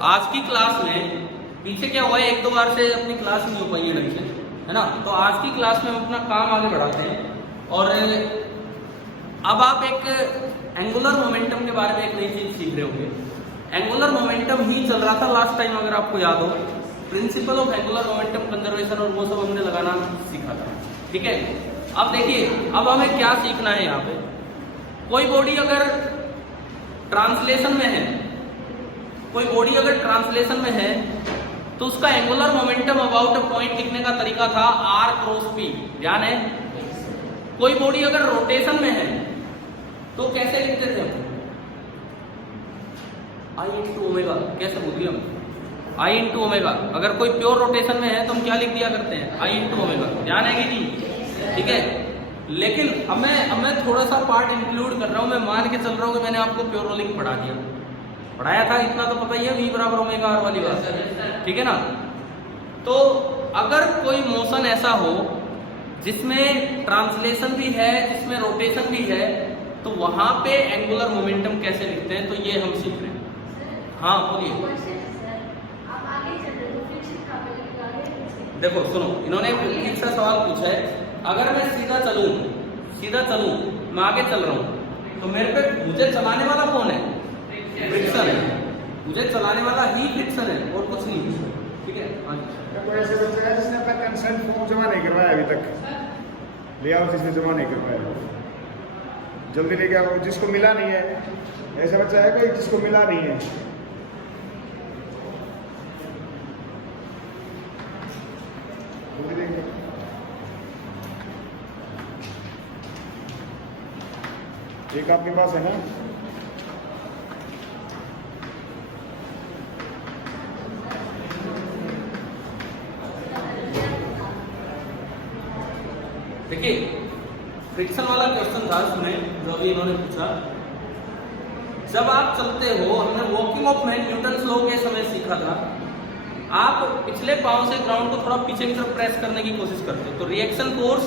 आज की क्लास में पीछे क्या हुआ है, एक दो बार से अपनी क्लास नहीं हो पाई है ढंग से, है ना। तो आज की क्लास में हम अपना काम आगे बढ़ाते हैं और अब आप एक एंगुलर मोमेंटम के बारे में एक नई चीज सीख रहे होंगे। एंगुलर मोमेंटम ही चल रहा था लास्ट टाइम, अगर आपको याद हो, principle of angular momentum conservation और वो सब हमने लगाना सीखा था। ठीक है, अब देखिए अब हमें क्या सीखना है। यहाँ पे कोई बॉडी अगर ट्रांसलेशन में है, कोई बॉडी अगर ट्रांसलेशन में है तो उसका angular momentum about a point लिखने का तरीका था r क्रॉस p, ध्यान है। कोई बॉडी अगर रोटेशन में है तो कैसे लिखते थे हम, i इंटू ओमेगा, कैसे बोलिए हम, i इंटू ओमेगा। अगर कोई प्योर रोटेशन में है तो हम क्या लिख दिया करते हैं, i इंटू ओमेगा, ध्यान है कि नहीं। ठीक है, लेकिन अब मैं थोड़ा सा पार्ट इंक्लूड कर रहा हूं। मैं मान के चल रहा हूं कि मैंने आपको प्योर रोलिंग पढ़ाया था, इतना तो पता ही है, v बराबर ओमेगा r वाली बात, ठीक है ना। तो अगर कोई मोशन ऐसा हो जिसमें ट्रांसलेशन भी है, जिसमें रोटेशन भी है, तो वहां पे एंगुलर मोमेंटम कैसे लिखते हैं, तो ये हम सीख रहे हैं। हाँ बोलिए। देखो सुनो, इन्होंने एक सा सवाल पूछा है, अगर मैं सीधा चलूं, मैं आगे चल रहा हूं, तो मेरे पे मुझे चलाने वाला कौन है, फ्रिक्शन है, मुझे चलाने वाला ही फ्रिक्शन है और कुछ नहीं। ठीक है, कोई ऐसे बच्चा है जिसने अपना कंसेंट फॉर्म जमा नहीं करवाया अभी तक, लेआउट जिसने जमा नहीं करवाया, जल्दी लेके आओ, जिसको मिला नहीं है। ऐसा बच्चा है कोई जिसको मिला नहीं है, जल्दी लेके। एक आपके पास है ना, देखिए फ्रिक्शन वाला क्वेश्चन था उसमें जो अभी इन्होंने पूछा। जब आप चलते हो, हमने walking of man Newton's law के समय सीखा था, आप पिछले पांव से ग्राउंड को थोड़ा पीछे की तरफ प्रेस करने की कोशिश करते हो तो रिएक्शन फोर्स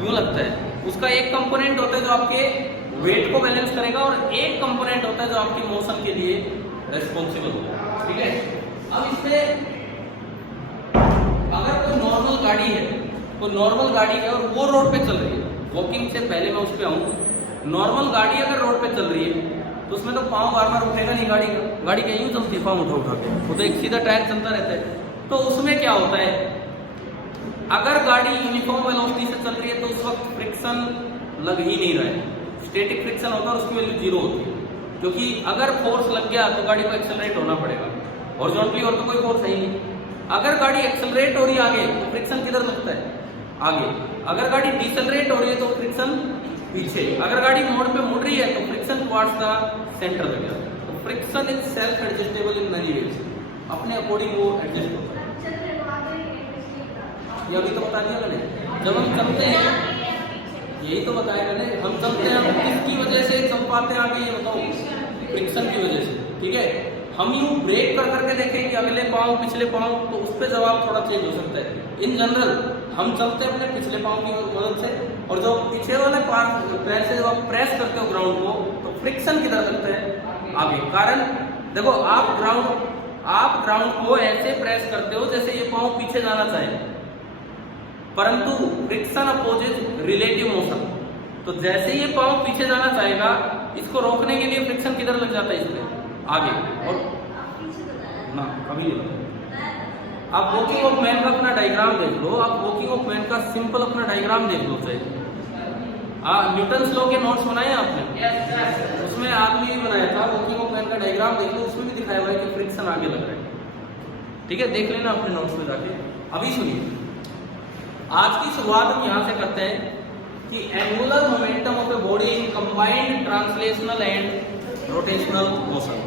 यूं लगता है। उसका एक कंपोनेंट होता है जो आपके वेट को बैलेंस करेगा और एक कंपोनेंट होता है जो आपकी मोशन के लिए रेस्पॉन्सिबल होगा। ठीक है, अब इससे अगर कोई नॉर्मल गाड़ी है, तो नॉर्मल गाड़ी है और वो रोड पे चल रही है, वॉकिंग से पहले मैं उस पे आऊँ, नॉर्मल गाड़ी अगर रोड पे चल रही है तो उसमें तो पाँव बार बार उठेगा नहीं, गाड़ी का यूं चलती है, पाँव उठा के, वो तो एक सीधा टायर चलता रहता है। तो उसमें क्या होता है, अगर गाड़ी यूनिफॉर्म वेलोसिटी से चल रही है तो उस वक्त फ्रिक्शन लग ही नहीं रहा है, स्टैटिक फ्रिक्शन होता है और उसकी वैल्यू 0 होती है, क्योंकि अगर फोर्स लग गया तो गाड़ी को एक्सेलरेट होना पड़ेगा, हॉरिजॉन्टली और तो कोई फोर्स है ही नहीं। अगर गाड़ी एक्सेलरेट हो रही है आगे तो फ्रिक्शन किधर लगता है, आगे। अगर गाड़ी डिसेलरेट हो रही है तो फ्रिक्शन पीछे। अगर गाड़ी मोड़ पे मुड़ रही है तो फ्रिक्शन टुवर्ड्स द सेंटर लग जाता है। तो friction is self adjustable in many ways, अपने अकॉर्डिंग वो एडजस्ट होता है। ये अभी तो बता दिया मैंने, जब हम चलते हैं, यही तो बताया मैंने, हम चलते हैं, हम किसकी वजह से चल पाते हैं आगे, ये बताओ, फ्रिक्शन की वजह से। ठीक है, हम यूं ब्रेक कर करके देखें कि अगले पाँव पिछले पाँव, तो उस पर जवाब थोड़ा चेंज हो सकता है। इन जनरल हम चलते हैं अपने पिछले पाँव की मदद से, और जो पीछे वाले पैर से जब आप प्रेस करते हो ग्राउंड को तो फ्रिक्शन किधर लगता है, आगे। कारण देखो, आप ग्राउंड को ऐसे प्रेस करते हो जैसे ये पाँव पीछे जाना चाहे, परंतु फ्रिक्शन अपोजिट रिलेटिव मोशन। तो जैसे ये पाँव पीछे जाना चाहेगा, इसको रोकने के लिए फ्रिक्शन किधर लग जाता है, इसमें आगे। और ना कभी नहीं, आप वॉकिंग ऑफ मैन का अपना डायग्राम देख लो, आप वॉकिंग ऑफ मैन का सिंपल अपना डायग्राम देख लो चाहिए। न्यूटन्स लॉ के नोट्स बनाए आपने, उसमें आदमी बनाया था, वॉकिंग ऑफ मैन का डायग्राम देख लो, उसमें भी दिखाया हुआ है कि फ्रिक्शन आगे लग रहा है। ठीक है, देख लेना अपने नोट्स में जाके। अभी सुनिए, आज की शुरुआत हम यहाँ से करते हैं कि angular momentum of a body in combined translational and rotational motion.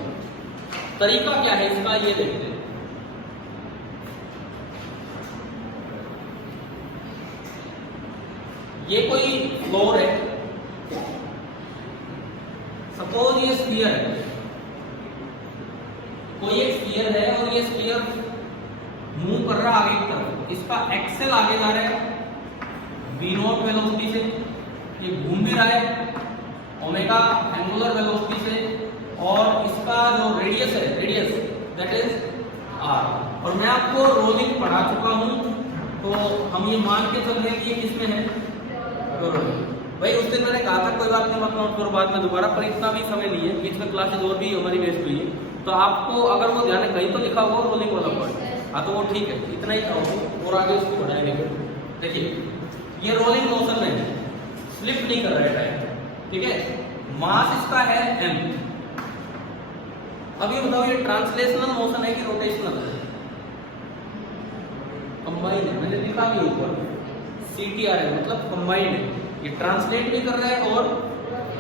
तरीका क्या है इसका, ये देखते हैं। ये कोई फ्लोर है, सपोज ये स्फीयर है, कोई एक स्फीयर है और ये स्फीयर मूव कर रहा आगे की तरफ, इसका एक्सेल आगे जा रहा है v0 वेलोसिटी से, ये घूम भी रहा है ओमेगा एंगुलर वेलोसिटी से, और इसका जो रेडियस है, रेडियस दैट इज आर। और मैं आपको रोलिंग पढ़ा चुका हूं, तो हम ये मान के चल रहे हैं कि ये किसमें है, रोलिंग। भाई उस दिन मैंने कहा था कोई बात नहीं, मत नोट करो बाद में दोबारा, पर इतना भी समय नहीं है, बीच में क्लासेज और भी हमारी वेस्ट हुई है, तो आपको अगर वो ध्यान है कहीं तो लिखा होगा रोलिंग वाला पॉइंट, हाँ तो वो ठीक है, इतना ही था और आगे उसको बढ़ाएंगे। देखिए ये रोलिंग मोशन में है, स्लिप नहीं कर रहा है टाइम, ठीक है, मास इसका है m। अब ये बताओ ये ट्रांसलेशनल मोशन है कि रोटेशनल है, कंबाइंड है, मैंने लिखा भी ऊपर CTRN मतलब कंबाइंड है, ये ट्रांसलेट भी कर रहा है और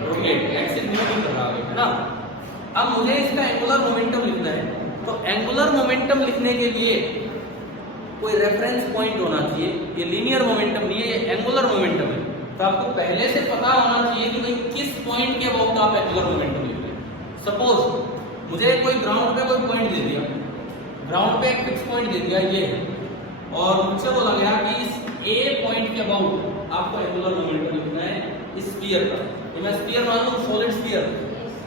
रोटेट एक्सिस मूव भी कर रहा है ना। अब मुझे इसका एंगुलर मोमेंटम लिखना है, तो एंगुलर मोमेंटम लिखने के लिए कोई रेफरेंस पॉइंट होना चाहिए, ये लीनियर मोमेंटम नहीं है, ये एंगुलर मोमेंटम है, तो आपको पहले से पता होना चाहिए कि भाई किस पॉइंट के अबाउट आप एंगुलर मोमेंटम लिख रहे हैं। सपोज मुझे कोई ग्राउंड पे कोई पॉइंट दे दिया, ग्राउंड पे एक फिक्स पॉइंट दे दिया ये है, और मुझसे बोला गया कि इस A पॉइंट के अबाउट आपको एंगुलर मोमेंटम लिखना है इस स्फीयर का। तो मैं स्फीयर मान लूं, सॉलिड स्फीयर,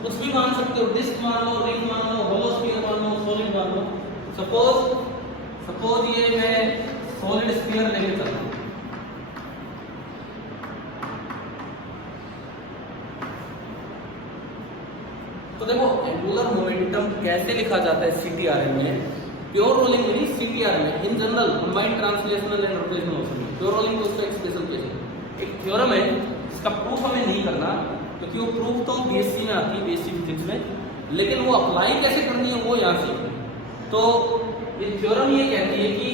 कुछ भी मान सकते हो, डिस्क मान लो, रिंग मान लो, होलो स्फीयर मान लो, सॉलिड मान लो। सपोज ये मैं सॉलिड स्फीयर लेके चल रहा हूं, तो देखो एंगुलर मोमेंटम कैसे लिखा जाता है CTRN में, प्योर रोलिंग में नहीं, CTRN में in general combined translational and rotational motion में। प्योर रोलिंग को एक स्पेशल केस है, एक थ्योरम है, इसका प्रूफ हमें नहीं करना क्योंकि वो प्रूफ तो BSc में आती है, BSc फिजिक्स में, लेकिन वो अप्लाई कैसे करनी है वो यहाँ सीखना। तो ये थ्योरम ये कहती है कि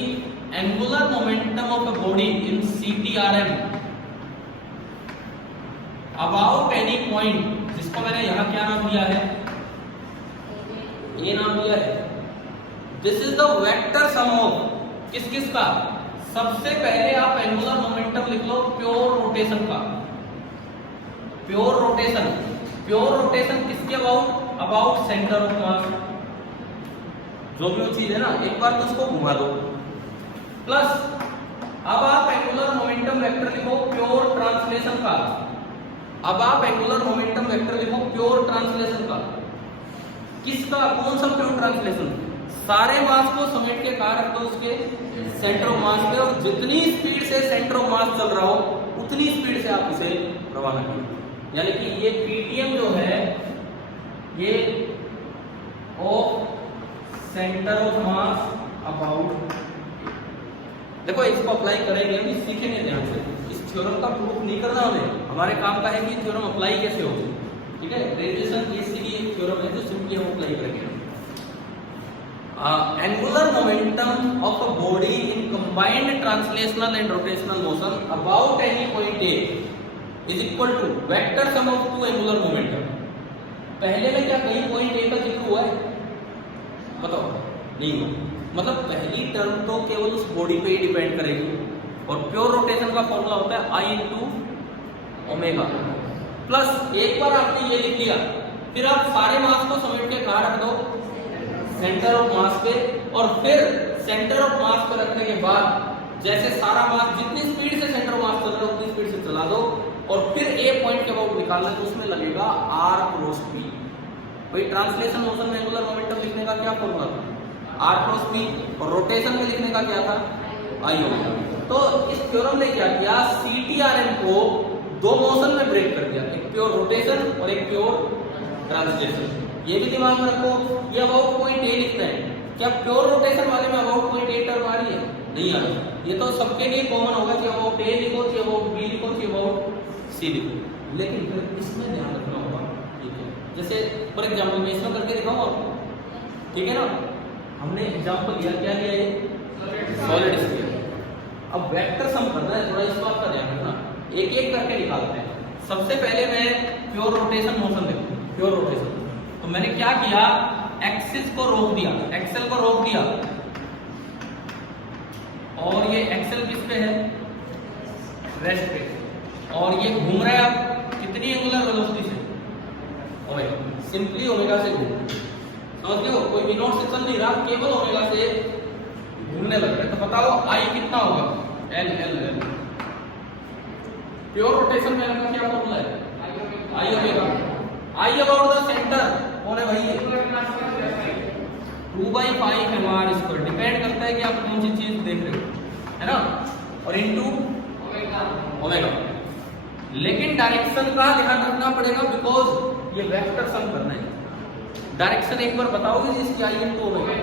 angular momentum of a body in CTRN about any point, जिसको मैंने यहाँ क्या नाम दिया है, ये नाम दिया है, this is the vector sum of किस किस का। सबसे पहले आप एंगुलर मोमेंटम लिख लो प्योर रोटेशन का, प्योर रोटेशन, प्योर रोटेशन किसके अबाउट, अबाउट सेंटर ऑफ मास, जो भी वो चीज है ना, एक बार तो उसको घुमा दो, प्लस अब आप एंगुलर मोमेंटम वेक्टर लिखो प्योर ट्रांसलेशन का, अब आप एंगुलर मोमेंटम वेक्टर लिखो प्योर ट्रांसलेशन का, किसका, कौन सा प्योर ट्रांसलेशन, सारे मास को समेट के कहा रख दो उसके सेंटर ऑफ मास पे, और जितनी स्पीड से सेंटर ऑफ मास चल रहा हो उतनी स्पीड से आप इसे रवाना करें। यानी कि ये PTM जो है ये of centre of mass about, देखो इसको अप्लाई करेंगे, हम सीखेंगे ध्यान से, इस थ्योरम का प्रूफ नहीं करना हमें, हमारे काम का है कि थ्योरम अप्लाई कैसे हो, ठीक है, ग्रेजुएशन BSc की थ्योरम है जो सिंपली हम अप्लाई करेंगे। Angular momentum of a body in combined translational and rotational motion about any point A is equal to vector sum of two angular momentum. पहले में क्या कहीं पॉइंट A का जिक्र हुआ है, बताओ, नहीं हुआ, मतलब पहली टर्म तो केवल उस बॉडी पे ही डिपेंड करेगी, और प्योर रोटेशन का फॉर्मूला होता है I इंटू ओमेगा, प्लस एक बार आपने ये लिख लिया, फिर आप सारे मास को समेट के कहाँ रख दो, सेंटर ऑफ मास पे, और फिर सेंटर ऑफ मास पे रखने के बाद जैसे सारा मास जितनी स्पीड से सेंटर ऑफ मास चल रहा है उतनी स्पीड से चला दो, और फिर A पॉइंट के अबाउट निकालना है, तो उसमें लगेगा R क्रॉस P। भाई ट्रांसलेशन मोशन में एंगुलर मोमेंटम लिखने का क्या फॉर्मूला था, R क्रॉस P, और रोटेशन में लिखने का क्या था, I ओमेगा। तो इस थ्योरम ने क्या किया, CTRN को दो मोशन में ब्रेक कर दिया, एक प्योर रोटेशन और एक प्योर ट्रांसलेशन। ये भी दिमाग में रखो, ये अबाउट पॉइंट A लिखना है, क्या प्योर रोटेशन वाले में अबाउट पॉइंट A टर्म आ रही है, नहीं आ रही, ये तो सबके लिए कॉमन होगा कि अबाउट A लिखो, कि अबाउट B लिखो, कि अबाउट C लिखो, लेकिन फिर इसमें ध्यान रखना होगा, ठीक है, जैसे फॉर एग्जांपल मैं इसमें करके दिखाऊं आपको, ठीक है ना, हमने एग्जांपल लिया, क्या लिया ये, सॉलिड स्फीयर। अब वेक्टर सम करना है, थोड़ा इस बात का ध्यान रखना, एक एक करके निकालते हैं। सबसे पहले मैं प्योर रोटेशन मोशन देखूं, प्योर रोटेशन, तो मैंने क्या किया, एक्सिस को रोक दिया, एक्सेल को रोक दिया, और ये एक्सेल किस पे है, रेस्ट पे, और ये घूम रहा है अब कितनी एंगुलर वेलोसिटी से, ओमेगा, सिंपली ओमेगा से घूम, समझ गए हो, कोई भी नोट से चल नहीं रहा, केवल ओमेगा से घूमने लग रहा है। तो बताओ I कितना होगा, L L L। Pure rotation में का क्या फॉर्मूला है, I omega, I about the centre कौन है भाई, 2/5 mr², डिपेंड करता है कि आप कौन सी चीज देख रहे हो, है ना, और इनटू ओमेगा। लेकिन डायरेक्शन का ध्यान रखना पड़ेगा बिकॉज ये वेक्टर सम करना है। डायरेक्शन एक बार बताओगे जी इसकी, आई इनटू ओमेगा,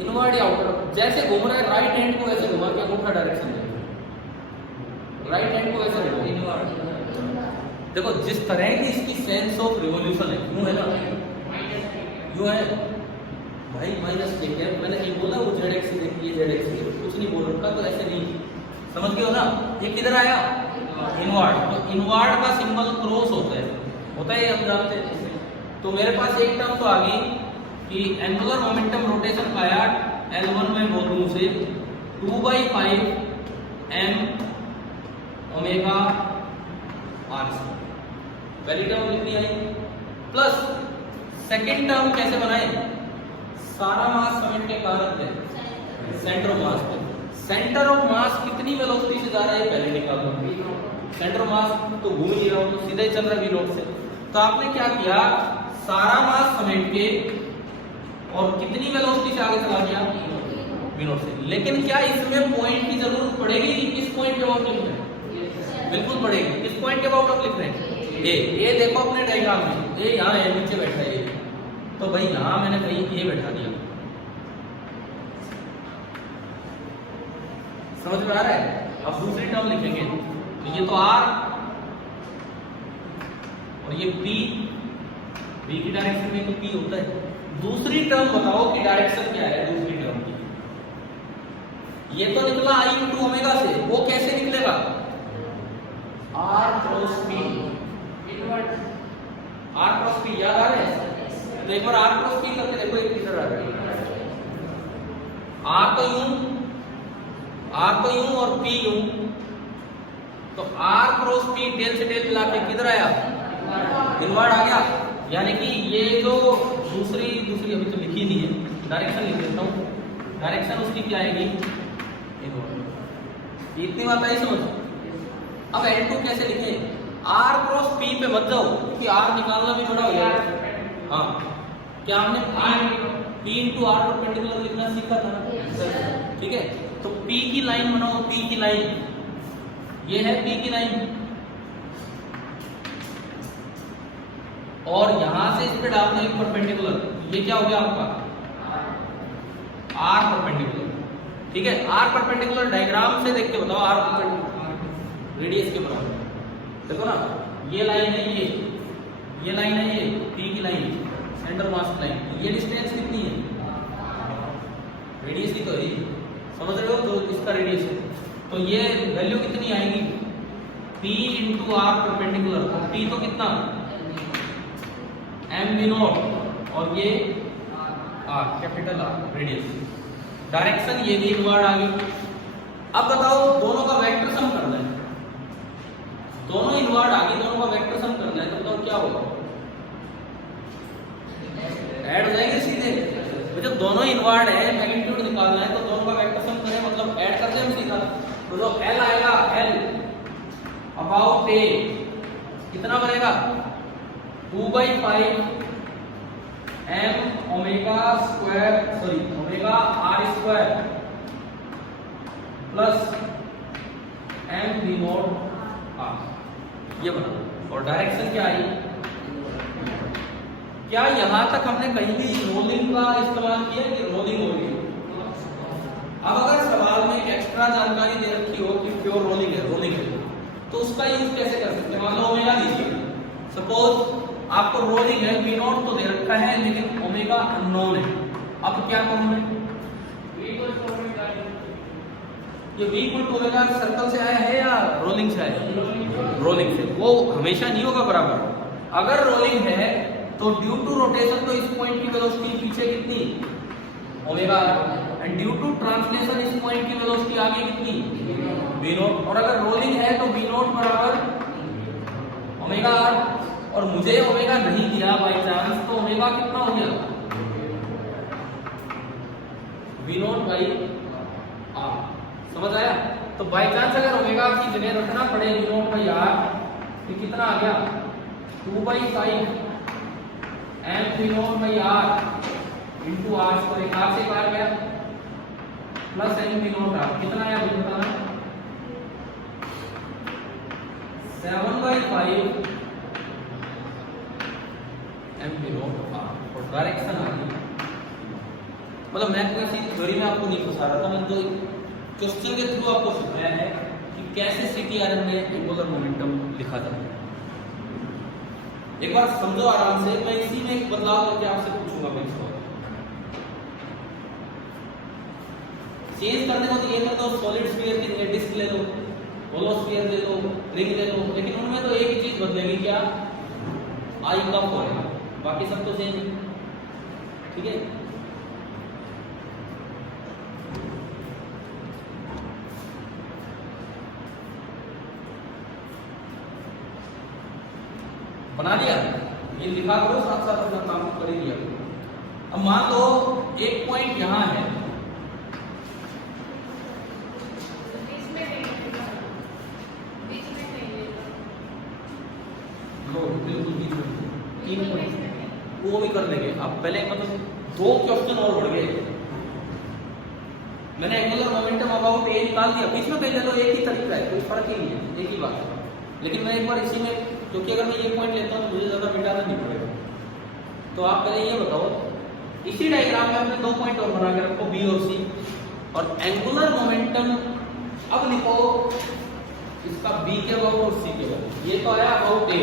इनवर्ड या आउटवर्ड, जैसे घूम रहा है राइट हैंड को ऐसे घुमा के अंगूठा डायरेक्शन देखो, राइट हैंड को ऐसे घुमा, इनवर्ड। देखो जिस तरह की इसकी सेंस ऑफ रिवॉल्यूशन है, यूं है ना, यूं है भाई, माइनस लेके मैंने नहीं बोला वो जेड एक्सिस देखिए, जेड एक्सिस कुछ नहीं बोल रखा, तो ऐसे नहीं, समझ गए हो ना। ये किधर आया, इनवर्ड, तो इनवर्ड का सिंबल क्रॉस होता है ये हम जानते हैं। तो मेरे पास एक टर्म तो आ गई कि एंगुलर मोमेंटम रोटेशन का आया L1 में बोल दूं उसे 2/5 m ओमेगा r, पहली टर्म कितनी आई, प्लस सेकेंड टर्म कैसे बनाए, सारा मास समेट के कारक है सेंटर ऑफ मास पे, सेंटर ऑफ मास कितनी वेलोसिटी से जा रहा है पहले निकाल दो, सेंटर ऑफ मास तो घूम ही रहा हूं तो सीधा ही चल रहा है v0 से। तो आपने क्या किया, सारा मास समेट के और कितनी वेलोसिटी से आगे चला गया, v0 से। लेकिन क्या इसमें पॉइंट की जरूरत पड़ेगी कि किस पॉइंट के अबाउट लिख रहे हैं, बिल्कुल पड़ेगी। किस पॉइंट के अबाउट आप लिख रहे हैं, ए देखो अपने डायग्राम में, ए यहाँ है, नीचे बैठा है, तो भाई यहां मैंने कहीं ए बैठा दिया, समझ में आ रहा है। अब दूसरी टर्म लिखेंगे, तो ये तो आर और ये पी, बी की डायरेक्शन में तो पी होता है। दूसरी टर्म बताओ कि डायरेक्शन क्या है दूसरी टर्म की, ये तो निकला आई इंटू ओमेगा से, वो कैसे निकलेगा, r cross p, r cross p याद आ रहा है, तो एक बार आर क्रॉस पी करके देखो, एक किधर आ रहा है, आर तो यूं और पी यूं, तो आर क्रॉस पी टेल से टेल मिला के किधर आया, इनवर्ड आ गया। यानी कि ये जो दूसरी अभी तो लिखी नहीं है, डायरेक्शन लिख देता हूं, डायरेक्शन उसकी क्या आएगी, इनवर्ड। इतनी बात आई समझ। अब L2 कैसे लिखे, आर क्रॉस पी पे मत जाओ क्योंकि आर निकालना भी बड़ा हो जाएगा। हाँ, क्या हमने पी इंटू आर परपेंडिकुलर लिखना सीखा था ना, ठीक है। तो पी की लाइन बनाओ, पी की लाइन, ये है पी की लाइन, और यहां से इस पे डालना एक परपेंडिकुलर, ये क्या हो गया आपका आर परपेंडिकुलर, ठीक है। आर परपेंडिकुलर डायग्राम से देख के बताओ, आर परपेंडिकुलर रेडियस के बराबर, देखो ना, ये लाइन है, ये लाइन है, ये पी की लाइन, सेंटर मास लाइन, ये डिस्टेंस कितनी है, रेडियस की तो है, समझ रहे हो, तो इसका रेडियस है, तो ये वैल्यू कितनी आएगी, P इंटू आर परपेंडिकुलर, तो P तो कितना m v0 और ये r capital R radius, direction ये भी इनवर्ड आ गई। अब बताओ दोनों का वेक्टर सम करना है, दोनों इनवर्ड आ गई, दोनों का वेक्टर सम करना है, तो बताओ क्या होगा, ऐड हो जाएंगे सीधे, तो जब दोनों इनवर्ड है मैग्नीट्यूड निकालना है तो दोनों का वेक्टर सम करें, मतलब ऐड करते हैं सीधा, तो जो L आएगा L अबाउट A कितना बनेगा 2/5 m omega square, sorry omega r square plus m v0 r, ये बना। और डायरेक्शन क्या आई, क्या यहां तक हमने कहीं भी रोलिंग का इस्तेमाल किया कि रोलिंग हो रही है। अब अगर सवाल में एक एक्स्ट्रा जानकारी दे रखी हो कि प्योर रोलिंग है, तो उसका यूज कैसे कर सकते हैं, मान लो ओमेगा दीजिए, सपोज आपको रोलिंग है, v0 तो दे रखा है लेकिन ओमेगा अननोन है, अब क्या करूं मैं, ये v equal to omega circle से आया है या रोलिंग से आया, रोलिंग से, वो हमेशा नहीं होगा बराबर। अगर रोलिंग है तो ड्यू टू रोटेशन तो इस पॉइंट की वेलोसिटी पीछे कितनी omega, and due to translation इस पॉइंट की वेलोसिटी आगे कितनी v0, और अगर रोलिंग है तो v0 बराबर ओमेगा r, और मुझे ओमेगा नहीं दिया बाय चांस, तो ओमेगा कितना हो गया v0 बाई r, समझ आया। तो बाय चांस अगर ओमेगा की जगह रखना पड़े v0 बाई r, तो कितना आ गया 2/5 m v0 by r into r square, एक आर से बाहर गया plus m v not r, कितना आया भाई बताना? 7/5 एम वी नॉट आर, और डायरेक्शन आ गई। मतलब मैं कोई ऐसी थ्योरी में आपको नहीं फंसा रहा था, मैं तो क्वेश्चन के थ्रू आपको सिखाया है कि कैसे सीटीआरएम में एंगुलर मोमेंटम लिखा जाए। एक बार समझो आराम से, मैं इसी में एक बदलाव करके आपसे पूछूंगा भाई इसको। चेंज करने को तो ये कर दो, सॉलिड स्फीयर की डिस्क ले लो, होलो स्फीयर ले लो, रिंग ले लो, लेकिन उनमें तो एक ही चीज बदलेगी, क्या? आई कप होगा, बाकी सब तो सेम है। ठीक है, बना दिया, ये लिखा करो, साथ साथ अपना काम कर ही लिया। अब मान लो एक पॉइंट यहां है, बिल्कुल तीन पॉइंट वो भी कर लेंगे। अब पहले मतलब दो क्वेश्चन और बढ़ गए। मैंने एंगुलर मोमेंटम अबाउट ए निकाल दिया, बीच में पहले तो एक ही तरीका है, कोई फर्क ही नहीं है, एक ही बात है। लेकिन मैं एक बार इसी में, क्योंकि अगर मैं ये पॉइंट लेता हूँ तो मुझे ज्यादा मिटाना नहीं पड़ेगा। तो आप पहले ये बताओ, इसी डायग्राम में हमने दो पॉइंट और बना के रखो, बी और सी, और एंगुलर मोमेंटम अब लिखो इसका बी के अबाउट और सी के अबाउट। ये तो आया अबाउट ए,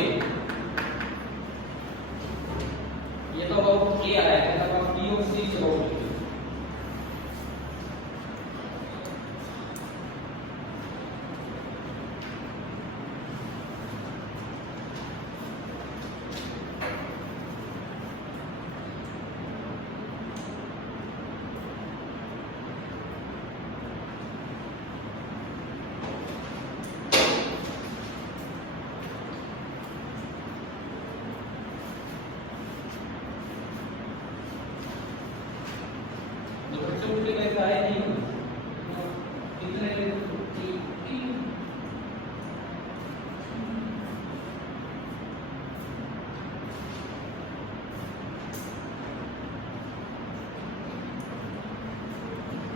ये तो अबाउट ए आया है, अब बी और सी के अबाउट।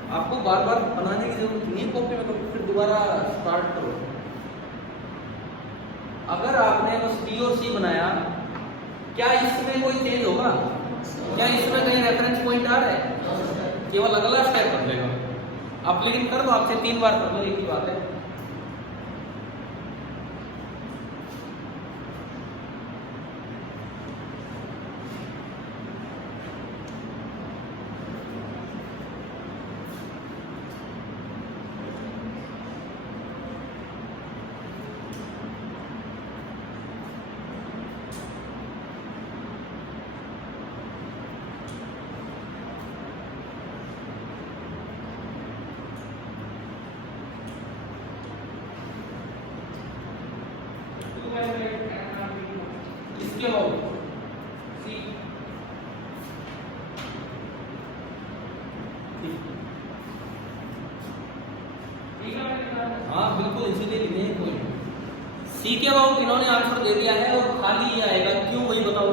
आपको बार बार बनाने की जरूरत नहीं है कॉपी में, तो फिर दोबारा स्टार्ट करो। अगर आपने बस बी और सी बनाया, क्या इसमें कोई चेंज होगा? क्या इसमें कहीं रेफरेंस पॉइंट आ रहा है? केवल अगला स्टेप कर लेगा आप, लेकिन कर दो, आपसे 3 बार कर दो, एक ही बात है। इसके बाद सी, हाँ बिल्कुल इसीलिए लिखे हैं कोई। सी के अबाउट इन्होंने आंसर दे दिया है, और खाली ये आएगा, क्यों वही बताओ।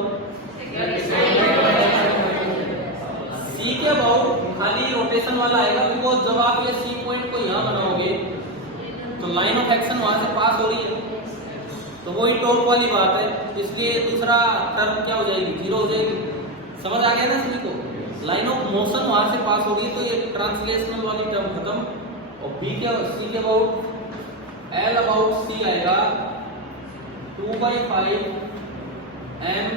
सी के अबाउट खाली रोटेशन वाला आएगा, बिकॉज जब आप ये सी पॉइंट को यहाँ बनाओगे तो लाइन ऑफ एक्शन वहां से पास हो रही है, तो वही टॉप वाली बात है, इसलिए दूसरा टर्म क्या हो जाएगी? 0 हो जाएगी। समझ आ गया ना सभी को? लाइन ऑफ मोशन वहां से पास होगी, तो ये ट्रांसलेशनल वाली टर्म खत्म। और बी के सी के अबाउट एल अबाउट सी आएगा 2/5 एम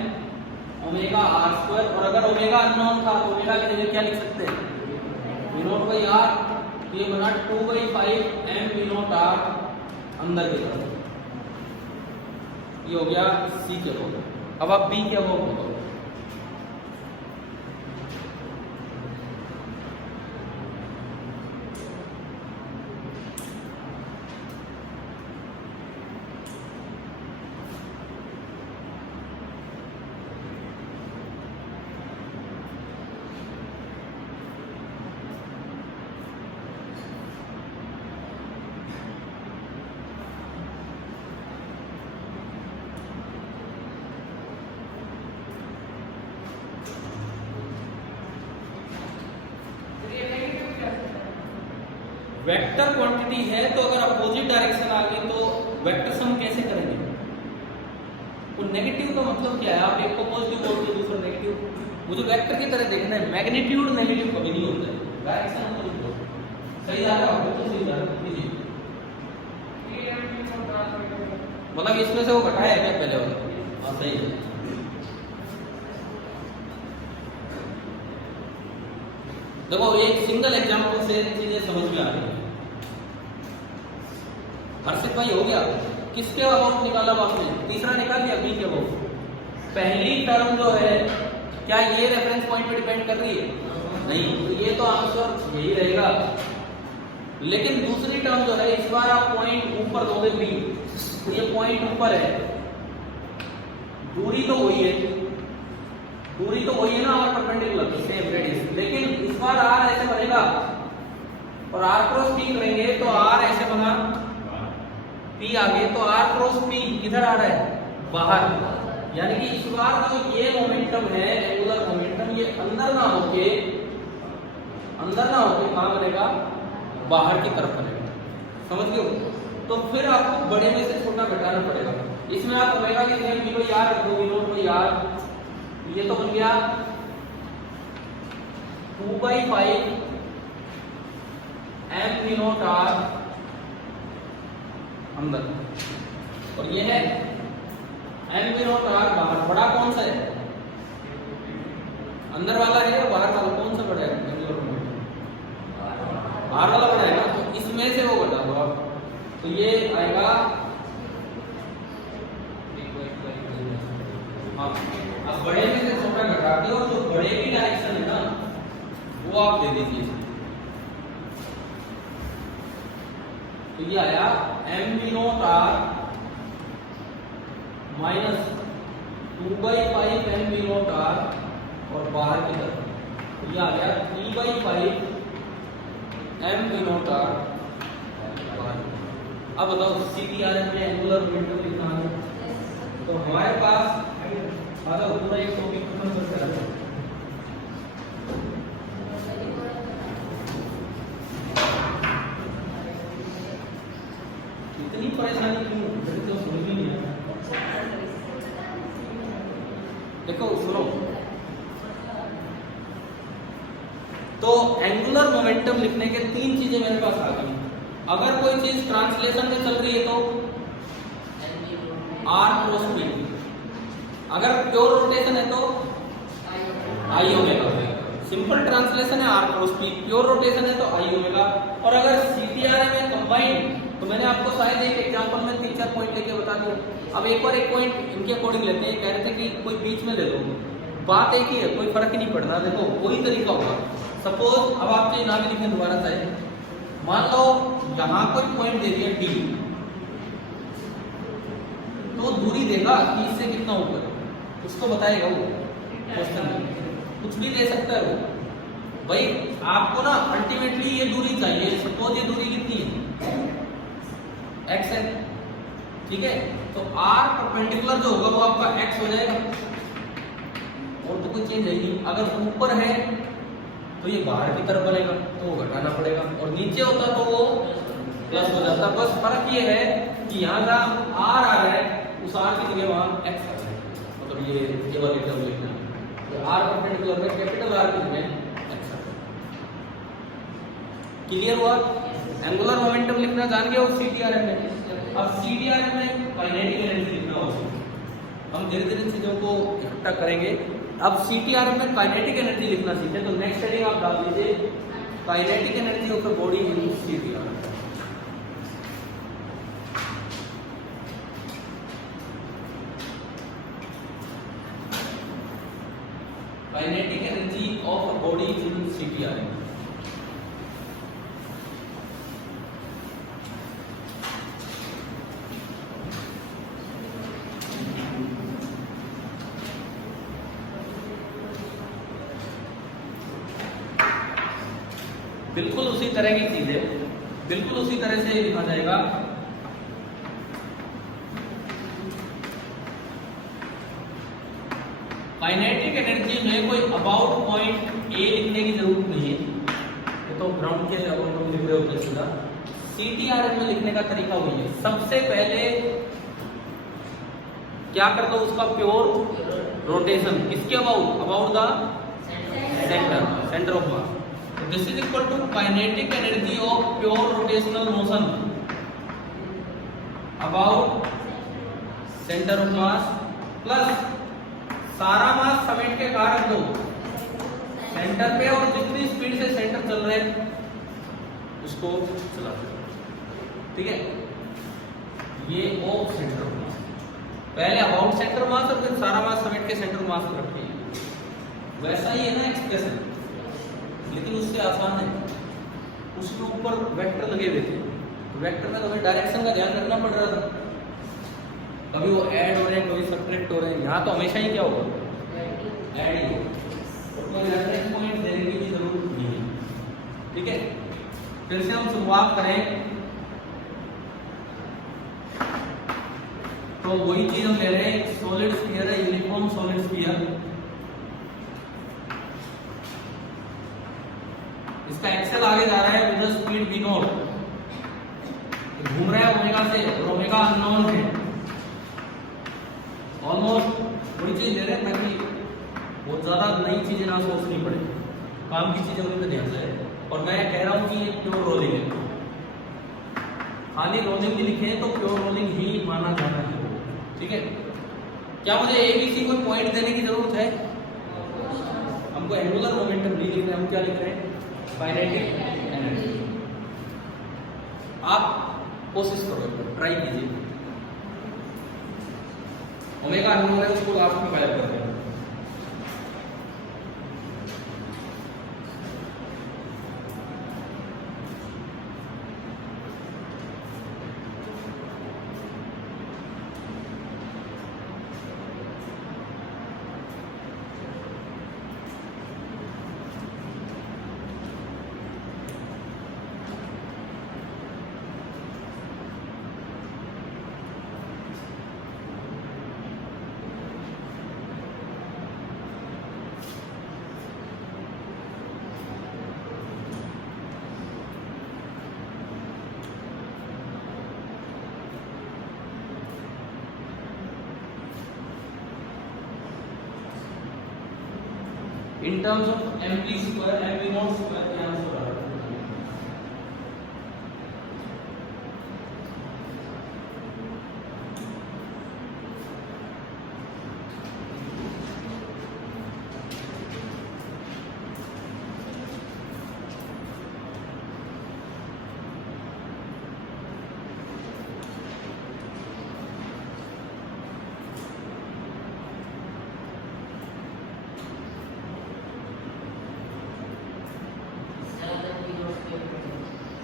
ओमेगा आर स्क्वायर, और अगर ओमेगा अननोन था तो ओमेगा की जगह क्या लिख सकते हैं? वी नॉट बाई आर, ये बना 2/5 एम वी नॉट आर अंदर की तरफ। ये हो गया सी के अबाउट। अब आप बी के अबाउट बताओ। वेक्टर क्वांटिटी है तो अगर अपोजिट डायरेक्शन आ गई तो वेक्टर सम कैसे करेंगे? तो नेगेटिव का मतलब क्या है? आप एक को पॉजिटिव बोलते हो दूसरा नेगेटिव, मुझे वेक्टर की तरह देखना है, मैग्नीट्यूड नेगेटिव कभी नहीं होता है, डायरेक्शन अपोजिट। सही जा रहा है आपको? तो सही जा रहा है जी। मतलब इसमें से वो घटाया है क्या पहले वाला? हाँ सही है। देखो एक सिंगल एग्जांपल से चीजें समझ में आ रही है। हर्षित भाई हो गया? किसके अबाउट निकाला आपने? तीसरा निकाल लिया, बी के अबाउट। पहली टर्म जो है क्या ये रेफरेंस पॉइंट पे डिपेंड कर रही है? नहीं, तो ये तो आंसर यही रहेगा। लेकिन दूसरी टर्म जो है इस बार आप पॉइंट ऊपर दोगे बी, तो ये पॉइंट ऊपर है, दूरी तो वही है, दूरी तो वही है ना, और परपेंडिकुलर सेम रेडियस, लेकिन इस बार आर ऐसे बनेगा और आर क्रॉस पी करेंगे तो आर ऐसे बना, पी आगे, तो आर क्रॉस पी किधर आ रहा है? बाहर। यानी कि इस बार जो ये मोमेंटम है एंगुलर मोमेंटम, ये अंदर ना होके कहां बनेगा? बाहर की तरफ बनेगा। समझ गए? तो फिर आपको बड़े में से छोटा घटाना पड़ेगा। इसमें आप ओमेगा की जगह वी बाई आर रख दो, वी नॉट बाई आर, ये तो बन गया 2/5 m वी नॉट आर अंदर, और ये है m वी नॉट आर बाहर। बड़ा कौन सा है? अंदर वाला है या बाहर वाला? कौन सा बड़ा है? आर वाला बड़ा है ना, तो इसमें से वो घटा दो आप, तो ये आएगा, हाँ, अब बड़े में से छोटा घटा दिया और जो बड़े की डायरेक्शन है ना वो आप दे दीजिए। तो ये आया m v not r minus 2/5 m v not r, और बाहर की तरफ ये आ गया 3/5 m v नॉट r। अब बताओ CTRM में एंगुलर मोमेंटम कितना है? तो हमारे पास पूरा एक टॉपिक खत्म करते हैं। इतनी परेशानी क्यों? तो समझ ही नहीं आता। देखो सुनो, तो एंगुलर मोमेंटम लिखने के तीन चीजें मेरे पास आ गई। अगर कोई चीज ट्रांसलेशन में चल रही है तो आर क्रॉस पी, अगर प्योर रोटेशन है तो आई ओमेगा। सिंपल ट्रांसलेशन है r cross p, pure rotation है तो आई ओमेगा। और अगर सीटीआर में कंबाइंड, तो मैंने आपको शायद एक एग्जांपल में 3-4 पॉइंट लेके बता दिया। अब एक और एक पॉइंट इनके अकॉर्डिंग लेते हैं। कह रहे थे कि कोई बीच में ले लो, बात एक ही है, कोई फर्क नहीं पड़ना। देखो कोई तरीका होगा। सपोज अब आपसे ना भी लिखने दोबारा चाहे, मान लो यहां कोई पॉइंट दे दिया डी, तो दूरी देगा कि इससे कितना ऊपर, उसको बताएगा वो क्वेश्चन में, कुछ भी दे सकता है वो। भाई आपको ना अल्टीमेटली ये दूरी चाहिए। सपोज ये दूरी कितनी है? x है, ठीक है? तो r परपेंडिकुलर जो होगा वो आपका x हो जाएगा, और तो कोई चेंज है नहीं। अगर ऊपर है तो ये बाहर की तरफ बनेगा, तो वो घटाना पड़ेगा, और नीचे होता तो वो प्लस हो जाता। बस फर्क ये है कि यहाँ का r आ रहा है, उस r की जगह वहां x आ रहा है। मतलब ये वाली टर्म लिखना है, तो r परपेंडिकुलर में कैपिटल R की जगह x आ रहा है। क्लियर हुआ? एंगुलर मोमेंटम लिखना जान गए हो CTRM में। अब CTRM में काइनेटिक एनर्जी लिखना होगा। हम धीरे धीरे चीजों को इकट्ठा करेंगे। अब CTRM में काइनेटिक एनर्जी लिखना सीखे, तो नेक्स्ट हेडिंग आप डाल दीजिए kinetic energy of the body in CTRM। Kinetic energy of a body in CTRM। बिल्कुल उसी तरह की चीजें, बिल्कुल उसी तरह से लिखा जाएगा। काइनेटिक एनर्जी में कोई अबाउट पॉइंट ए लिखने की जरूरत नहीं है, ये तो ग्राउंड के अबाउट लिख रहे होते सीधा। CTRN में लिखने का तरीका वही है। सबसे पहले क्या कर दो, उसका प्योर रोटेशन किसके about the center of mass. This is equal to kinetic energy of pure rotational motion about center of mass plus सारा मास समेट के कहा रख दो, सेंटर पे, और जितनी स्पीड से सेंटर चल रहे हैं उसको चला दो। ठीक है, ये ऑफ सेंटर ऑफ मास, पहले अबाउट सेंटर मास और फिर सारा मास समेट के सेंटर मास को रखते हैं। वैसा ही है ना एक्सप्रेशन, लेकिन उससे आसान है। उसके ऊपर वेक्टर लगे हुए थे, वेक्टर में हमें डायरेक्शन का ध्यान रखना पड़ रहा था, कभी वो ऐड हो रहे हैं कभी सब्ट्रैक्ट हो रहे हैं। यहाँ तो हमेशा ही क्या होगा, ऐड ही होगा, कोई रेफरेंस पॉइंट देने की जरूरत नहीं है। ठीक है, फिर से हम शुरुआत करें तो वही चीज हम ले रहे हैं, सॉलिड स्फीयर है, यूनिफॉर्म सॉलिड स्फीयर। इसका एक्सेल आगे जा रहा है विद स्पीड v नॉट, घूम रहा है ओमेगा से, और ओमेगा अननोन है। ऑलमोस्ट थोड़ी चीज ले रहे हैं ताकि बहुत ज्यादा नई चीजें ना सोचनी पड़े, काम की चीजें उनके ध्यान से। और मैं कह रहा हूं कि ये प्योर रोलिंग है, खाली रोलिंग भी लिखे तो प्योर रोलिंग ही माना जाता है। ठीक है, क्या मुझे ABC कोई पॉइंट देने की जरूरत है? हमको एंगुलर मोमेंटम नहीं लिख रहे, हम क्या लिख रहे हैं, काइनेटिक एनर्जी। आप कोशिश करो, ट्राई कीजिए। ओमेगा अननोन है, उसको लास्ट में गायब कर दें। In terms of mv square, mv naught square क्या आंसर आ रहा है?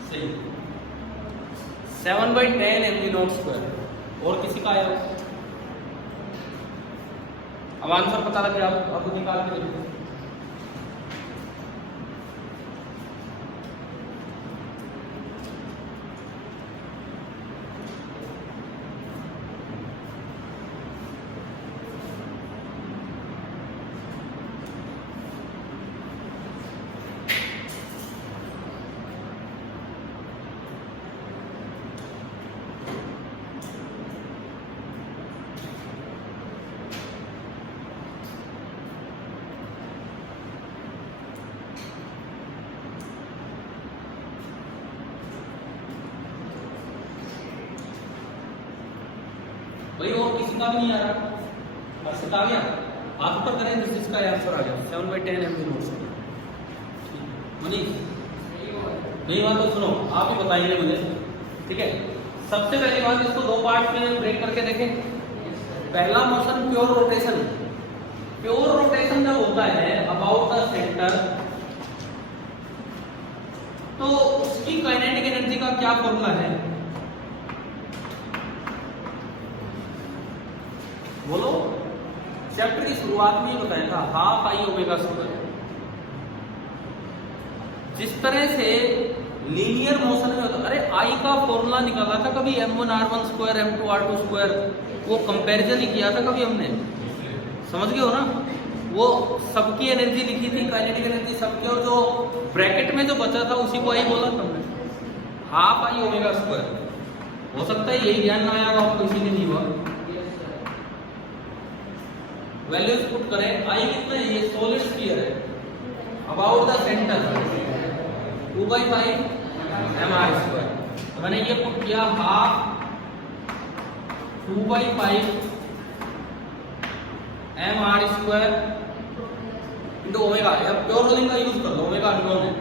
सही, 7/10 mv नॉट स्क्वायर। और किसी का आया? अब आंसर पता लग गया, अब निकाल के देखो। भाई और किसी का भी नहीं आ रहा, बस आ गया, हाथ ऊपर करें तो जिसका आंसर आ गया 7/10 mv नॉट स्क्वायर। मनीष नहीं हुआ तो सुनो, आप ही बताइए मुझे। ठीक है, सबसे पहली बात, इसको दो पार्ट में ब्रेक करके देखें। पहला motion pure rotation. Pure rotation जब होता है अबाउट द सेंटर, तो उसकी काइनेटिक एनर्जी का क्या फॉर्मूला है? बोलो। चैप्टर की शुरुआत में ही बताया था, हाफ आई ओमेगा स्क्वायर। जिस तरह से लीनियर मोशन में होता, अरे आई का फॉर्मूला निकाला था कभी, m1r1 स्क्वायर m2r2 स्क्वायर, वो कंपैरिजन ही किया था कभी हमने, समझ गए हो ना? वो सबकी एनर्जी लिखी थी, काइनेटिक एनर्जी सबकी, और जो ब्रैकेट में जो बचा था उसी को आई बोला था हमने। Half I omega square. हो सकता है यही ध्यान ना आया हो आपको, इसीलिए नहीं हुआ। वैल्यूज पुट करें, आई कितना है, ये सॉलिड स्फीयर है, अबाउट द सेंटर 2/5 mr²। तो मैंने ये पुट किया हाफ 2/5 mr² इंटू ओमेगा। अब प्योर रोलिंग का यूज कर लो, ओमेगा अननोन है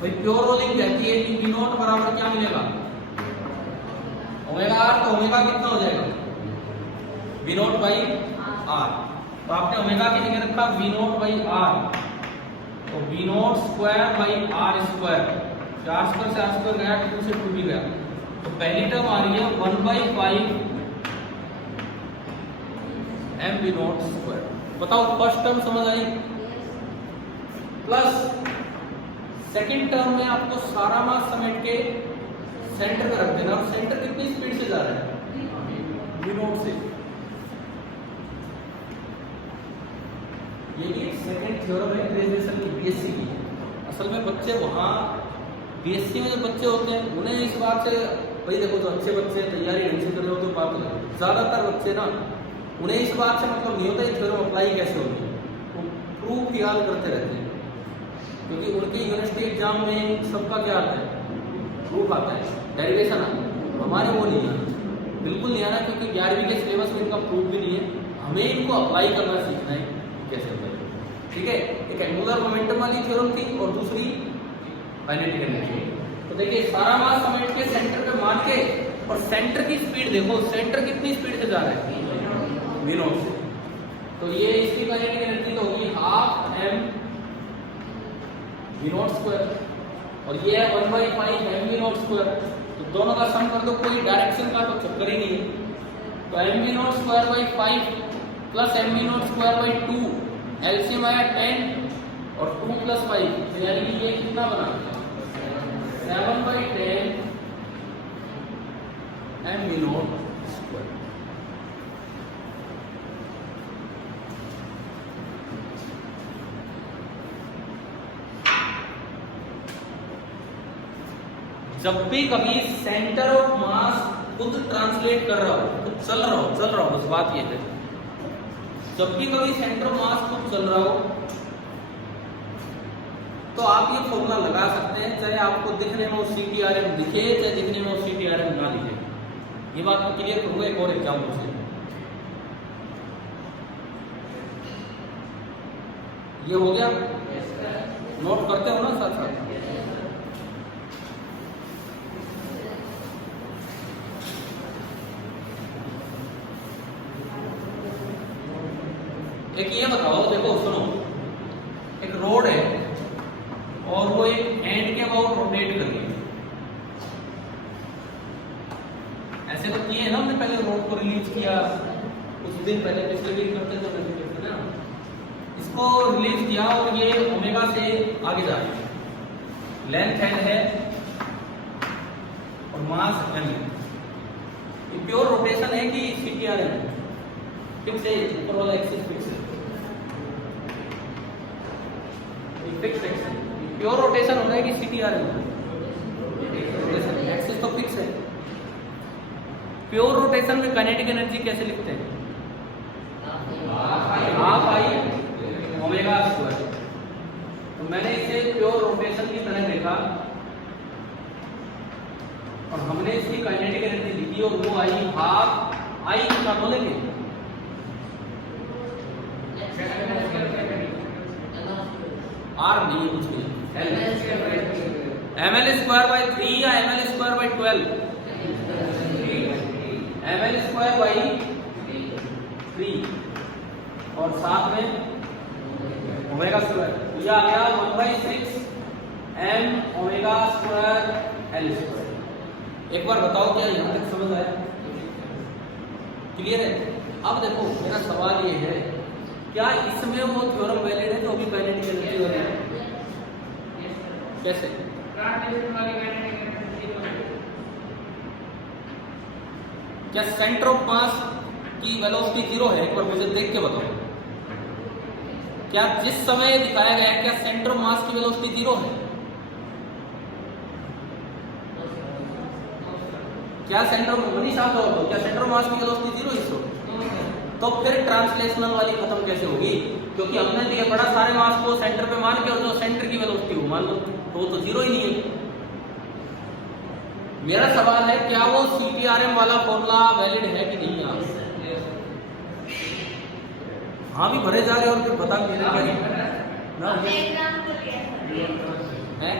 भाई। प्योर रोलिंग कहती है कि वी नॉट बराबर क्या मिलेगा, ओमेगा आर। तो ओमेगा कितना हो जाएगा, वी नॉट बाई आर। तो आपने ओमेगा की जगह रखा वी नॉट बाई आर, तो v not square by r square. 4 square से आर स्क्वायर गया, 2 से 2 भी गया। तो पहली टर्म आ रही है 1/5 m वी नॉट स्क्वायर। बताओ फर्स्ट टर्म समझ आई, प्लस सेकंड टर्म में आपको सारा मास समेट के सेंटर पे रख देना। और सेंटर कितनी स्पीड से जा रहा है, वी नॉट से। ये भी सेकंड थ्योरम है ग्रेजुएशन की, बीएससी की। असल में बच्चे वहाँ बीएससी में जो बच्चे होते हैं उन्हें इस बात से भाई देखो, तो अच्छे बच्चे तैयारी ढंग से कर रहे हो तो बात अलग। ज्यादातर बच्चे ना उन्हें इस बात से मतलब नहीं होता है थ्योरम अप्लाई कैसे होती है, वो प्रूफ ख्याल करते रहते हैं। क्योंकि उनके यूनिवर्सिटी एग्जाम में सबका क्या आता है, प्रूफ आता है, डेरिवेशन आता है। हमारे वो नहीं है, बिल्कुल नहीं आना, क्योंकि 11वीं के सिलेबस में इनका प्रूफ भी नहीं है। हमें इनको अप्लाई करना सीखना है कैसे होता है। ठीक है, एक एंगुलर मोमेंटम वाली थ्योरम थी और दूसरी काइनेटिक एनर्जी। तो देखिए सारा मास समेट के सेंटर पे मान के, और सेंटर की स्पीड देखो, सेंटर कितनी स्पीड से जा रहा है, वी नॉट से। तो ये इसकी काइनेटिक एनर्जी तो होगी half m v not square, और ये है 1/5 m वी नॉट स्क्वायर। तो दोनों का सम कर दो, कोई डायरेक्शन का तो चक्कर ही नहीं है। तो m v not square by 5 plus m v not square by 2, LCM आया 10 और 2 प्लस 5, तो यानी कि ये कितना बना 7/10 m वी नॉट स्क्वायर। जब भी कभी सेंटर ऑफ मास खुद ट्रांसलेट कर रहा हो, खुद चल रहा हो, बस बात ये है। जब भी कभी सेंटर ऑफ मास खुद चल रहा हो तो आप ये फॉर्मूला लगा सकते हैं, चाहे आपको दिखने में वो CTRM दिखे, चाहे दिखने में वो CTRM ना दिखे। ये बात को क्लियर करूंगा एक और एग्जाम्पल से। ये हो गया, नोट करते हो ना साथ साथ। एक ये बताओ, देखो सुनो, एक रोड है और वो एक एंड के अबाउट रोटेट कर रही है। ऐसे तो किए ना हमने, पहले रोड को रिलीज किया कुछ दिन पहले, पिछले वीक करते थे ना, इसको रिलीज किया और ये ओमेगा से आगे जा रही है, लेंथ एन है और मास m है। ये प्योर रोटेशन है कि CTRM है, फिक्स है, ऊपर वाला एक्सिस फिक्स है, फिक्स एक्सिस। प्योर रोटेशन हो रहा है कि CTRM एक्सिस तो फिक्स है। प्योर रोटेशन में काइनेटिक एनर्जी कैसे लिखते हैं, हाफ आई ओमेगा स्क्वायर। तो मैंने इसे प्योर रोटेशन की तरह देखा और हमने इसकी काइनेटिक एनर्जी लिखी और वो आई हाफ आई का बोलेंगे आर नहीं है कुछ नहीं, ml स्क्वायर बाई 3 या ml square by 12, ml square by 3 और साथ में ओमेगा स्क्वायर। तो यह आ गया 1/6 m omega square l square. एक बार बताओ क्या यहाँ तक समझ आया, क्लियर है? अब देखो मेरा सवाल ये है, क्या इसमें वो थ्योरम वैलिड है जो अभी काइनेटिक एनर्जी वाला है? कैसे? क्या सेंटर ऑफ मास की वेलोसिटी 0 है? एक बार मुझे देख के बताओ, क्या जिस समय दिखाया गया है क्या सेंटर ऑफ मास की वेलोसिटी 0 है? क्या सेंटर मनीष आप बताओ, क्या सेंटर ऑफ मास की वेलोसिटी 0 इस वक्त? तो फिर ट्रांसलेशनल वाली खत्म कैसे होगी? क्योंकि हमने दिया बड़ा सारे मास को सेंटर पे मान के और जो सेंटर की वेलोसिटी हो मान लो तो वो तो 0 ही नहीं है। मेरा सवाल है क्या वो CPRM वाला फॉर्मूला वैलिड है कि नहीं? हाँ भी भरे जा रहे और फिर बता क्या ना है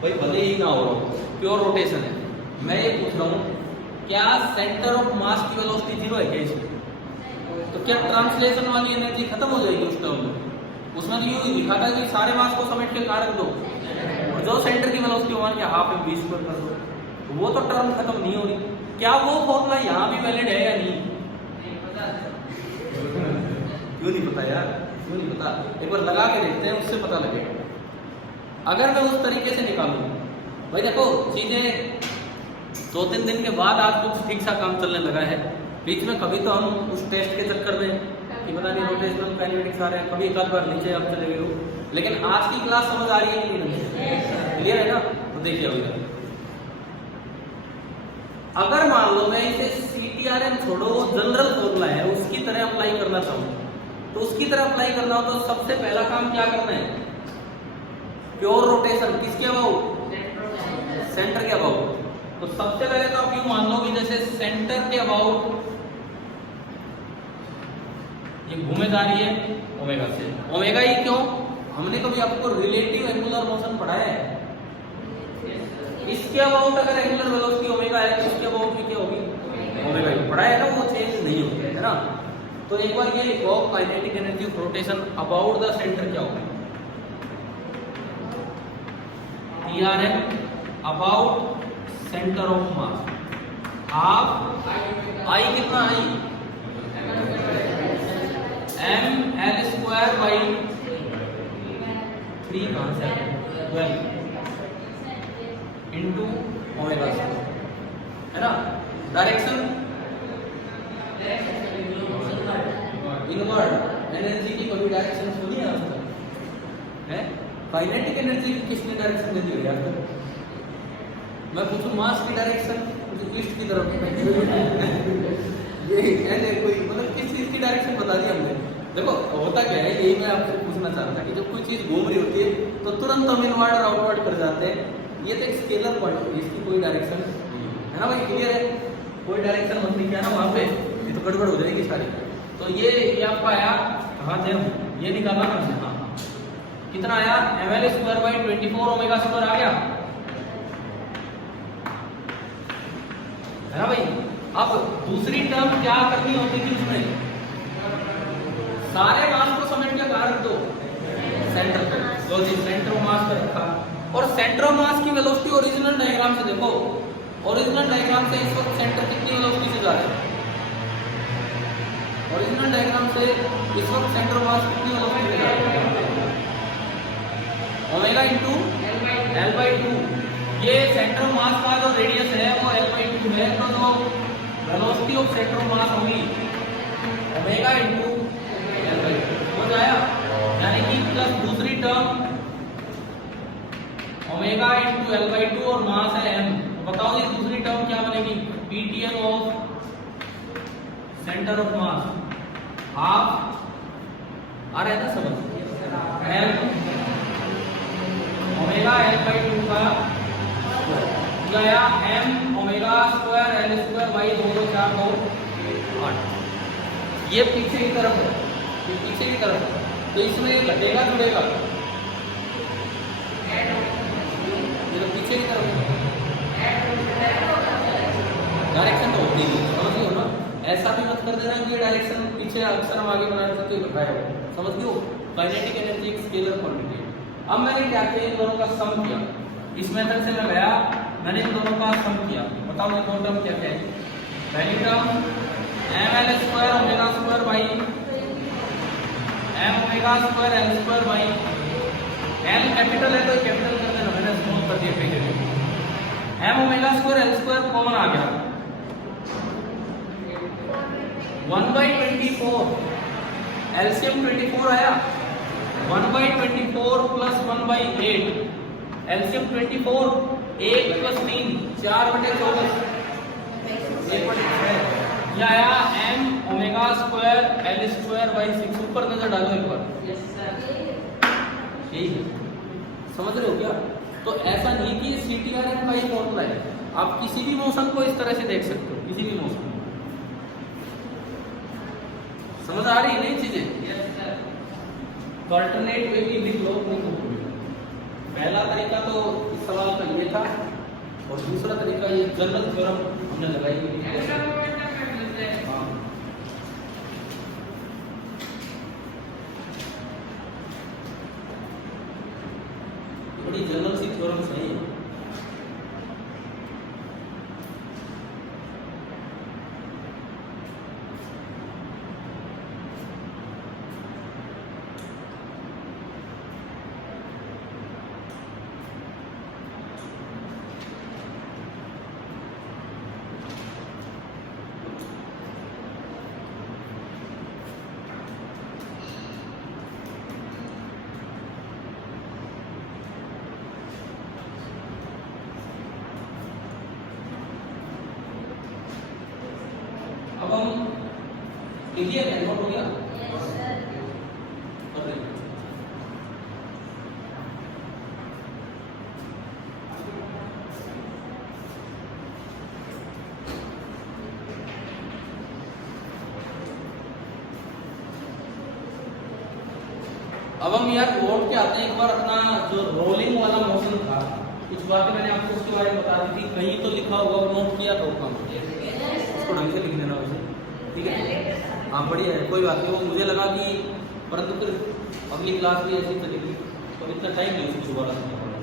भाई, भले ही ना हो प्योर रोटेशन है। मैं ये पूछ रहा हूँ क्या सेंटर ऑफ मास की वेलोसिटी 0 है क्या इसमें? तो क्या ट्रांसलेशन वाली एनर्जी खत्म हो जाएगी उस टर्म में? उसमें तो यूं ही लिखा था कि सारे मास को समेट के कारक दो और जो सेंटर की वेलोसिटी मान के हाफ m v स्क्वायर कर दो, तो वो तो टर्म खत्म नहीं हो रही। क्या वो फॉर्मूला यहाँ भी वैलिड है या नहीं? क्यों नहीं पता यार, क्यों नहीं पता? एक बार लगा के देखते हैं, उससे पता लगेगा। अगर मैं उस तरीके से निकालूं, भाई देखो चीजें 2-3 दिन के बाद आज कुछ ठीक सा काम चलने लगा है। बीच में कभी तो हम उस टेस्ट के चक्कर में कि पता नहीं रोटेशनल काइनेटिक्स आ रहे हैं, कभी एक आध बार नीचे आप चले गए हो, लेकिन आज की क्लास समझ आ रही है कि नहीं? क्लियर है ना? तो देखिए अभी अगर मान लो मैं इसे CTRM छोड़ो जनरल फॉर्मूला है उसकी तरह अप्लाई करना चाहूँ, तो उसकी तरह अप्लाई करना हो तो सबसे पहला काम क्या करना है? प्योर रोटेशन किसके अबाउट? सेंटर के अबाउट। तो सबसे पहले तो आप यूं मान लो कि जैसे सेंटर के अबाउट ये घूमे जा रही है ओमेगा से। ओमेगा ही क्यों? हमने कभी आपको रिलेटिव एंगुलर मोशन पढ़ाया है? इसके अबाउट अगर एंगुलर वेलोसिटी ओमेगा है तो इसके अबाउट भी क्या होगी? ओमेगा ही पढ़ा है ना, वो चेंज नहीं होती है ना। तो एक बार ये लिखो kinetic energy of rotation about the centre क्या होगा? TRM about center of mass half I कितना I ml स्क्वायर बाई 3 कहां से 12 इनटू ओमेगा है ना। डायरेक्शन इनवर्ड एनर्जी की कभी डायरेक्शन सुनी है आपने? है काइनेटिक एनर्जी की किसने डायरेक्शन दे दी यार? मैं पूछूं मास की डायरेक्शन ईस्ट की तरफ ये ऐसे कोई मतलब किस चीज की डायरेक्शन बता दी हमने? देखो होता क्या है, यही मैं आपसे पूछना चाह रहा था कि जब कोई चीज घूम रही होती है तो तुरंत हम इनवर्ड और आउटवर्ड कर जाते हैं। ये तो एक स्केलर पॉइंट है, इसकी कोई डायरेक्शन है ना भाई, क्लियर है? कोई डायरेक्शन मत लिखिए ना वहां पे, ये तो गड़बड़ हो जाएगी सारी। तो ये आपका आया कहाँ थे हम? ये निकाला ना हमने। हाँ कितना आया? ml square by 24 omega square आ गया है ना भाई। अब दूसरी टर्म क्या करनी होती थी उसमें? सारे मास को समेट के कारक दो सेंटर पे, तो जी सेंटर ऑफ मास पर रखा। और सेंटर ऑफ मास की वेलोसिटी ओरिजिनल डायग्राम से देखो, ओरिजिनल डायग्राम से इस वक्त सेंटर कितनी वेलोसिटी से जा रहा है? ओरिजिनल डायग्राम से इस वक्त सेंटर ऑफ मास कितनी वेलोसिटी से जा रहा है? Omega into L/2। ये सेंटर ऑफ मास का जो रेडियस है वो L/2 है, तो जो वेलोसिटी ऑफ सेंटर ऑफ मास होगी ओमेगा इंटू L/2 हो जाएगा, यानी कि प्लस दूसरी टर्म ओमेगा इंटू L/2 और मास है m। बताओ ये दूसरी टर्म क्या बनेगी? PTM of centre of mass half आ रहा है ना समझ? m ओमेगा L/2 का गया m omega square L square by 2 2 4 2 8। ये पीछे की तरफ है, ये पीछे की तरफ है, तो इसमें घटेगा जुड़ेगा, ये तो पीछे की तरफ डायरेक्शन तो होती है, समझ लो ना। ऐसा भी मत कर देना कि डायरेक्शन पीछे अक्सर हम आगे बना सकते हो, घटाया हो, समझ लो। काइनेटिक एनर्जी एक स्केलर क्वांटिटी है। अब मैंने क्या किया, इन दोनों का सम किया। इस मेथड से मैं गया, मैंने इन दोनों का सम किया। बताओ ये दो टर्म क्या क्या है? पहली term ml square omega square by m omega square L square by L capital है तो कैपिटल कर देना, मैंने स्मॉल कर दिया पहले। m omega square L square common आ गया, 1/24 एलसीएम 24 आया, 1/24 प्लस 1/8 एलसीएम 24 1 + 3 4/24 1/6 ये आया m omega square l square by 6। ऊपर नजर डालो एक बार। ठीक है, समझ रहे हो क्या? तो ऐसा नहीं कि CTRM का ही फॉर्मूला है, आप किसी भी मोशन को इस तरह से देख सकते हो, किसी भी मोशन। समझ आ रही है नई चीजें? तो अल्टरनेट वे भी लिख लो अपनी बुक में। पहला तरीका तो इस सवाल का ये था, और दूसरा तरीका ये जनरल थ्योरम हमने लगाई हुई है। हाँ। बड़ी जनरल सी थ्योरम सही है। अब हम क्लियर है, नोट हो गया? कर देंगे। अब हम यार नोट के आते हैं एक बार अपना जो रोलिंग वाला मोशन था, कुछ बातें मैंने आपको उसके बारे में बता दी थी, कहीं तो लिखा होगा और नोट किया तो काम उसको ढंग से लिख लेना उसे। ठीक है, हाँ बढ़िया है, कोई बात नहीं। वो मुझे लगा कि परंतु फिर अगली क्लास भी ऐसी चलेगी तो इतना टाइम नहीं उसको दोबारा सुनना पड़ेगा।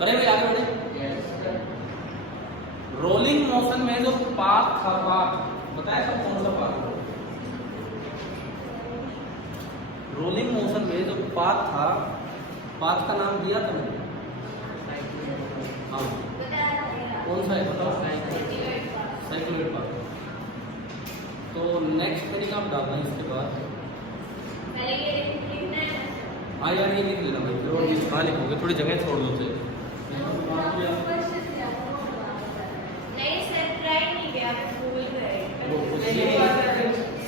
करेंगे आगे बढ़े। रोलिंग मोशन में जो पाथ था, पाथ बताया था कौन सा पाथ? रोलिंग मोशन में जो पाथ था, पाथ का नाम दिया था मैंने। हाँ, कौन सा है बताओ? Cycloid path. तो नेक्स्ट तरीका आप डालना है इसके बाद। हाँ यार ये लिख लेना भाई, फिर और कहाँ लिखोगे, थोड़ी जगह छोड़ दो उसे।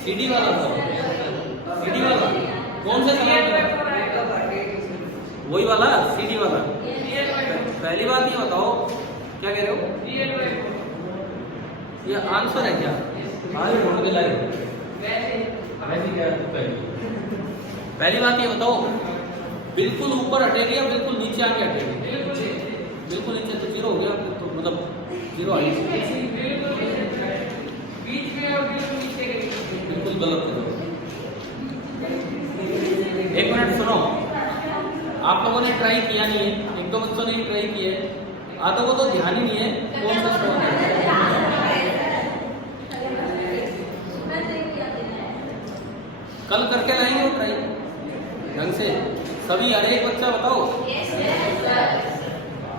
सीडी वाला था, सीडी वाला कौन सा था? वही वाला सीडी वाला। पहली बात ये बताओ, क्या कह रहे हो? ये आंसर है क्या? आज ढूंढ के लाए पहली बात ये बताओ, बिल्कुल ऊपर हटेगी या बिल्कुल नीचे आके हटेगी? बिल्कुल नीचे तो जीरो हो गया, तो मतलब जीरो आ गया। बिल्कुल गलत है। एक मिनट सुनो, आप लोगों ने ट्राई किया नहीं है, एक दो बच्चों ने ट्राई किया है, आधों को तो ध्यान ही नहीं है कौन सा स्टोन है। कल करके लाएंगे वो ट्राई ढंग से सभी। हर एक बच्चा बताओ।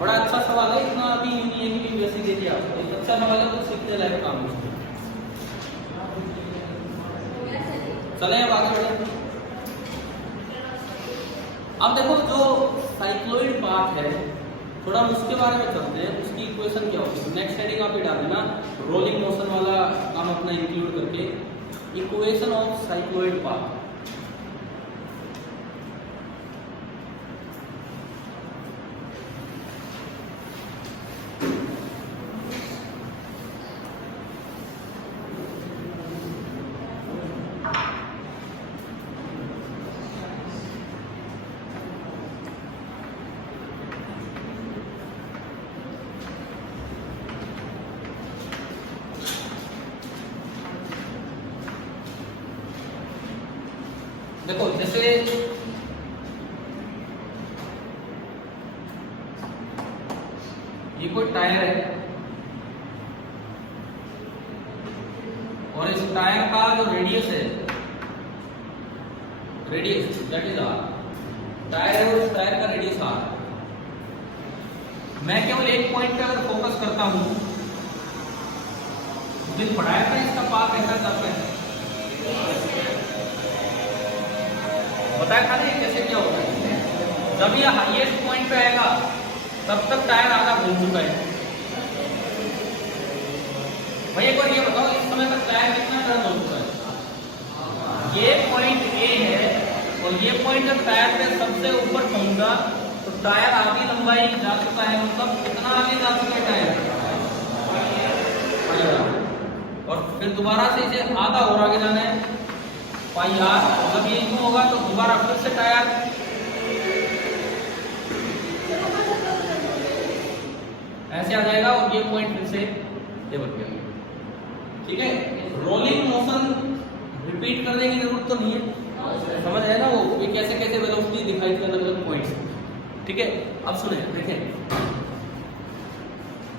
बड़ा अच्छा सवाल है, इतना अभी नहीं है कि वैसे दे दिया आपको। एक अच्छा सवाल है तो सीखने लायक काम है। चले अब आगे बढ़े। अब देखो जो साइक्लोइड पाथ है, थोड़ा हम उसके बारे में चलते हैं। उसकी इक्वेशन क्या होगी? नेक्स्ट हेडिंग आप ही डालना, रोलिंग मोशन वाला काम अपना इंक्लूड करके, इक्वेशन ऑफ साइक्लोइड पाथ। देखो जैसे ये कोई टायर है और इस टायर का जो रेडियस है, radius that is r, tyre है और इस टायर का रेडियस आर। मैं केवल एक पॉइंट पे अगर फोकस करता हूं, मुझे पढ़ाया था इसका पाथ कैसा जाता है, बताया था ना कैसे क्या होता है। जब ये हाईएस्ट पॉइंट पे आएगा तब तक टायर आधा घूम चुका है। भाई एक बार ये बताओ इस समय तक टायर कितना टर्न हो चुका है? ये पॉइंट ए है और ये पॉइंट जब टायर पे सबसे ऊपर पहुंचा तो टायर आधी लंबाई जा चुका है, मतलब कितना आगे जा चुका है टायर, और फिर दोबारा से इसे आधा और आगे जाना है पाई आर। जब ये यूं होगा तो दोबारा फिर से टायर ऐसे आ जाएगा और ये पॉइंट फिर से ये बन गया। ठीक है, रोलिंग मोशन रिपीट करने की जरूरत तो नहीं है, समझ है ना वो ये कैसे कैसे वेलोसिटी दिखाई थी अलग अलग पॉइंट्स। ठीक है, अब सुने देखें,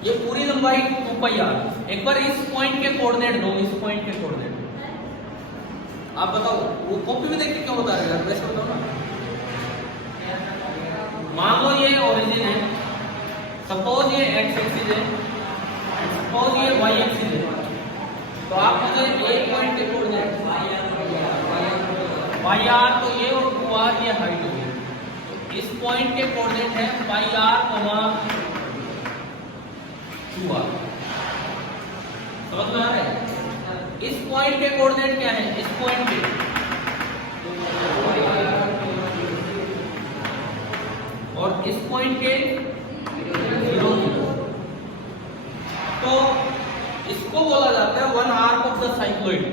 ये पूरी लंबाई 2 पाई आर। एक बार इस पॉइंट के कोऑर्डिनेट दो, इस पॉइंट के कोऑर्डिनेट आप बताओ, वो कॉपी में देख के क्यों बता रहे हैं, वैसे बताओ ना। मान लो ये ओरिजिन है, सपोज ये एक्स एक्सिस है, सपोज ये वाई एक्सिस है, तो आप मुझे एक पॉइंट के कोऑर्डिनेट पाई आर, तो ये और 2r ये हाइट होगी, तो इस पॉइंट के कोऑर्डिनेट है पाई आर, 2r। समझ में आ रहा है? इस पॉइंट के कोऑर्डिनेट क्या है, इस पॉइंट के, और इस पॉइंट के 0, तो इसको बोला जाता है 1 आर्क ऑफ द साइक्लोइड।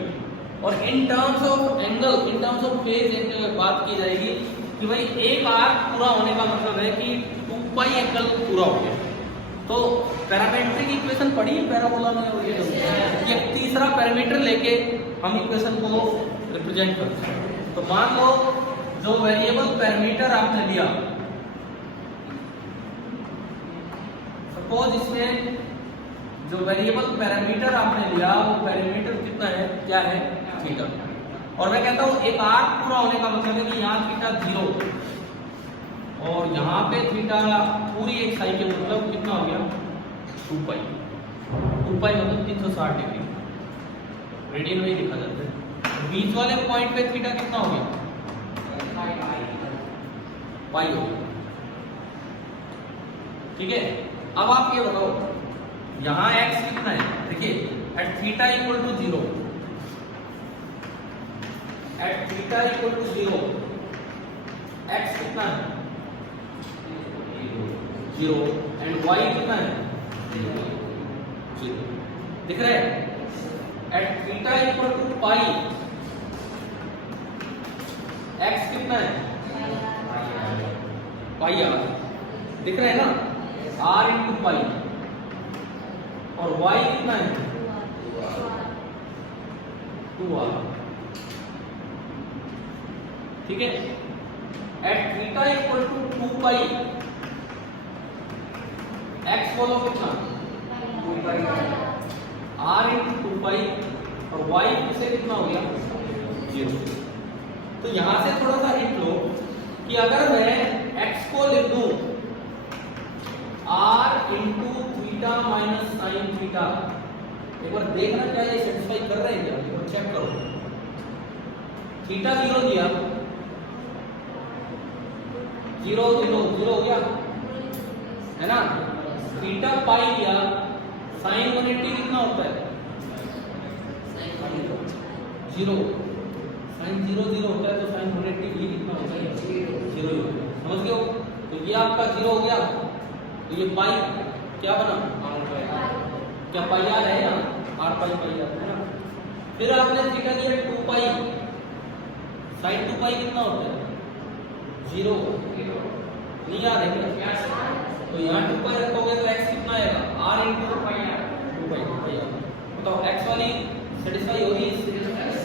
और in terms of angle, in terms of phase बात की जाएगी कि भाई एक आर्क पूरा होने का मतलब है कि 2 पाई एंगल पूरा हो गया। तो पैरामेट्रिक इक्वेशन पढ़ी है पैराबोला में, और ये तीसरा पैरामीटर लेके हम इक्वेशन को रिप्रेजेंट करते हैं। तो मान लो जो वेरिएबल पैरामीटर आपने लिया, सपोज इसमें जो वेरिएबल पैरामीटर आपने लिया वो पैरामीटर कितना है, क्या है, थीटा। और मैं कहता हूं एक आर्क पूरा होने का मतलब है कि यहाँ थीटा 0 और यहाँ पे थीटा पूरी एक साइड के मतलब कितना हो गया 2 पाई। 2 पाई मतलब 360 डिग्री, रेडियन में ही लिखा जाता है। बीच वाले पॉइंट पे थीटा कितना हो गया, पाई हो गया। ठीक है, अब आप ये बताओ यहाँ x कितना है, देखिए at theta equal to 0, at theta equal to 0 x कितना है 0 एंड y कितना है 0। दिख रहा है? At theta equal to pi x कितना है पाई आर, दिख रहा है ना, r इंटू पाई, और y कितना है 2r। ठीक है, at theta equal to 2 pi x बोलो कितना 2 पाई r इंटू 2 पाई, और y से कितना हो गया 0। तो यहां से थोड़ा सा हिंट लो कि अगर मैं x को लिख दूं r into theta minus sine theta, एक बार देखना क्या ये सेटिस्फाई कर रहे हैं क्या, एक बार चेक करो। थीटा 0 दिया, 0 0 0 हो गया है ना, थीटा पाई दिया, साइन 180 कितना होता है 0, साइन 0 0 होता है, तो साइन 180 भी कितना होता है 0। समझ गए हो? तो ये आपका 0 हो गया, तो ये पाई क्या बना, क्या पाई आर है ना, आर पाई पाई आर है ना। फिर आपने थीटा दिया 2 पाई, साइन 2 पाई कितना होता है 0, नहीं आ रहा है, तो यहाँ 2 पाई रखोगे तो x कितना आएगा r into pi r, 2 pi r. बताओ x वाली सेटिस्फाई होगी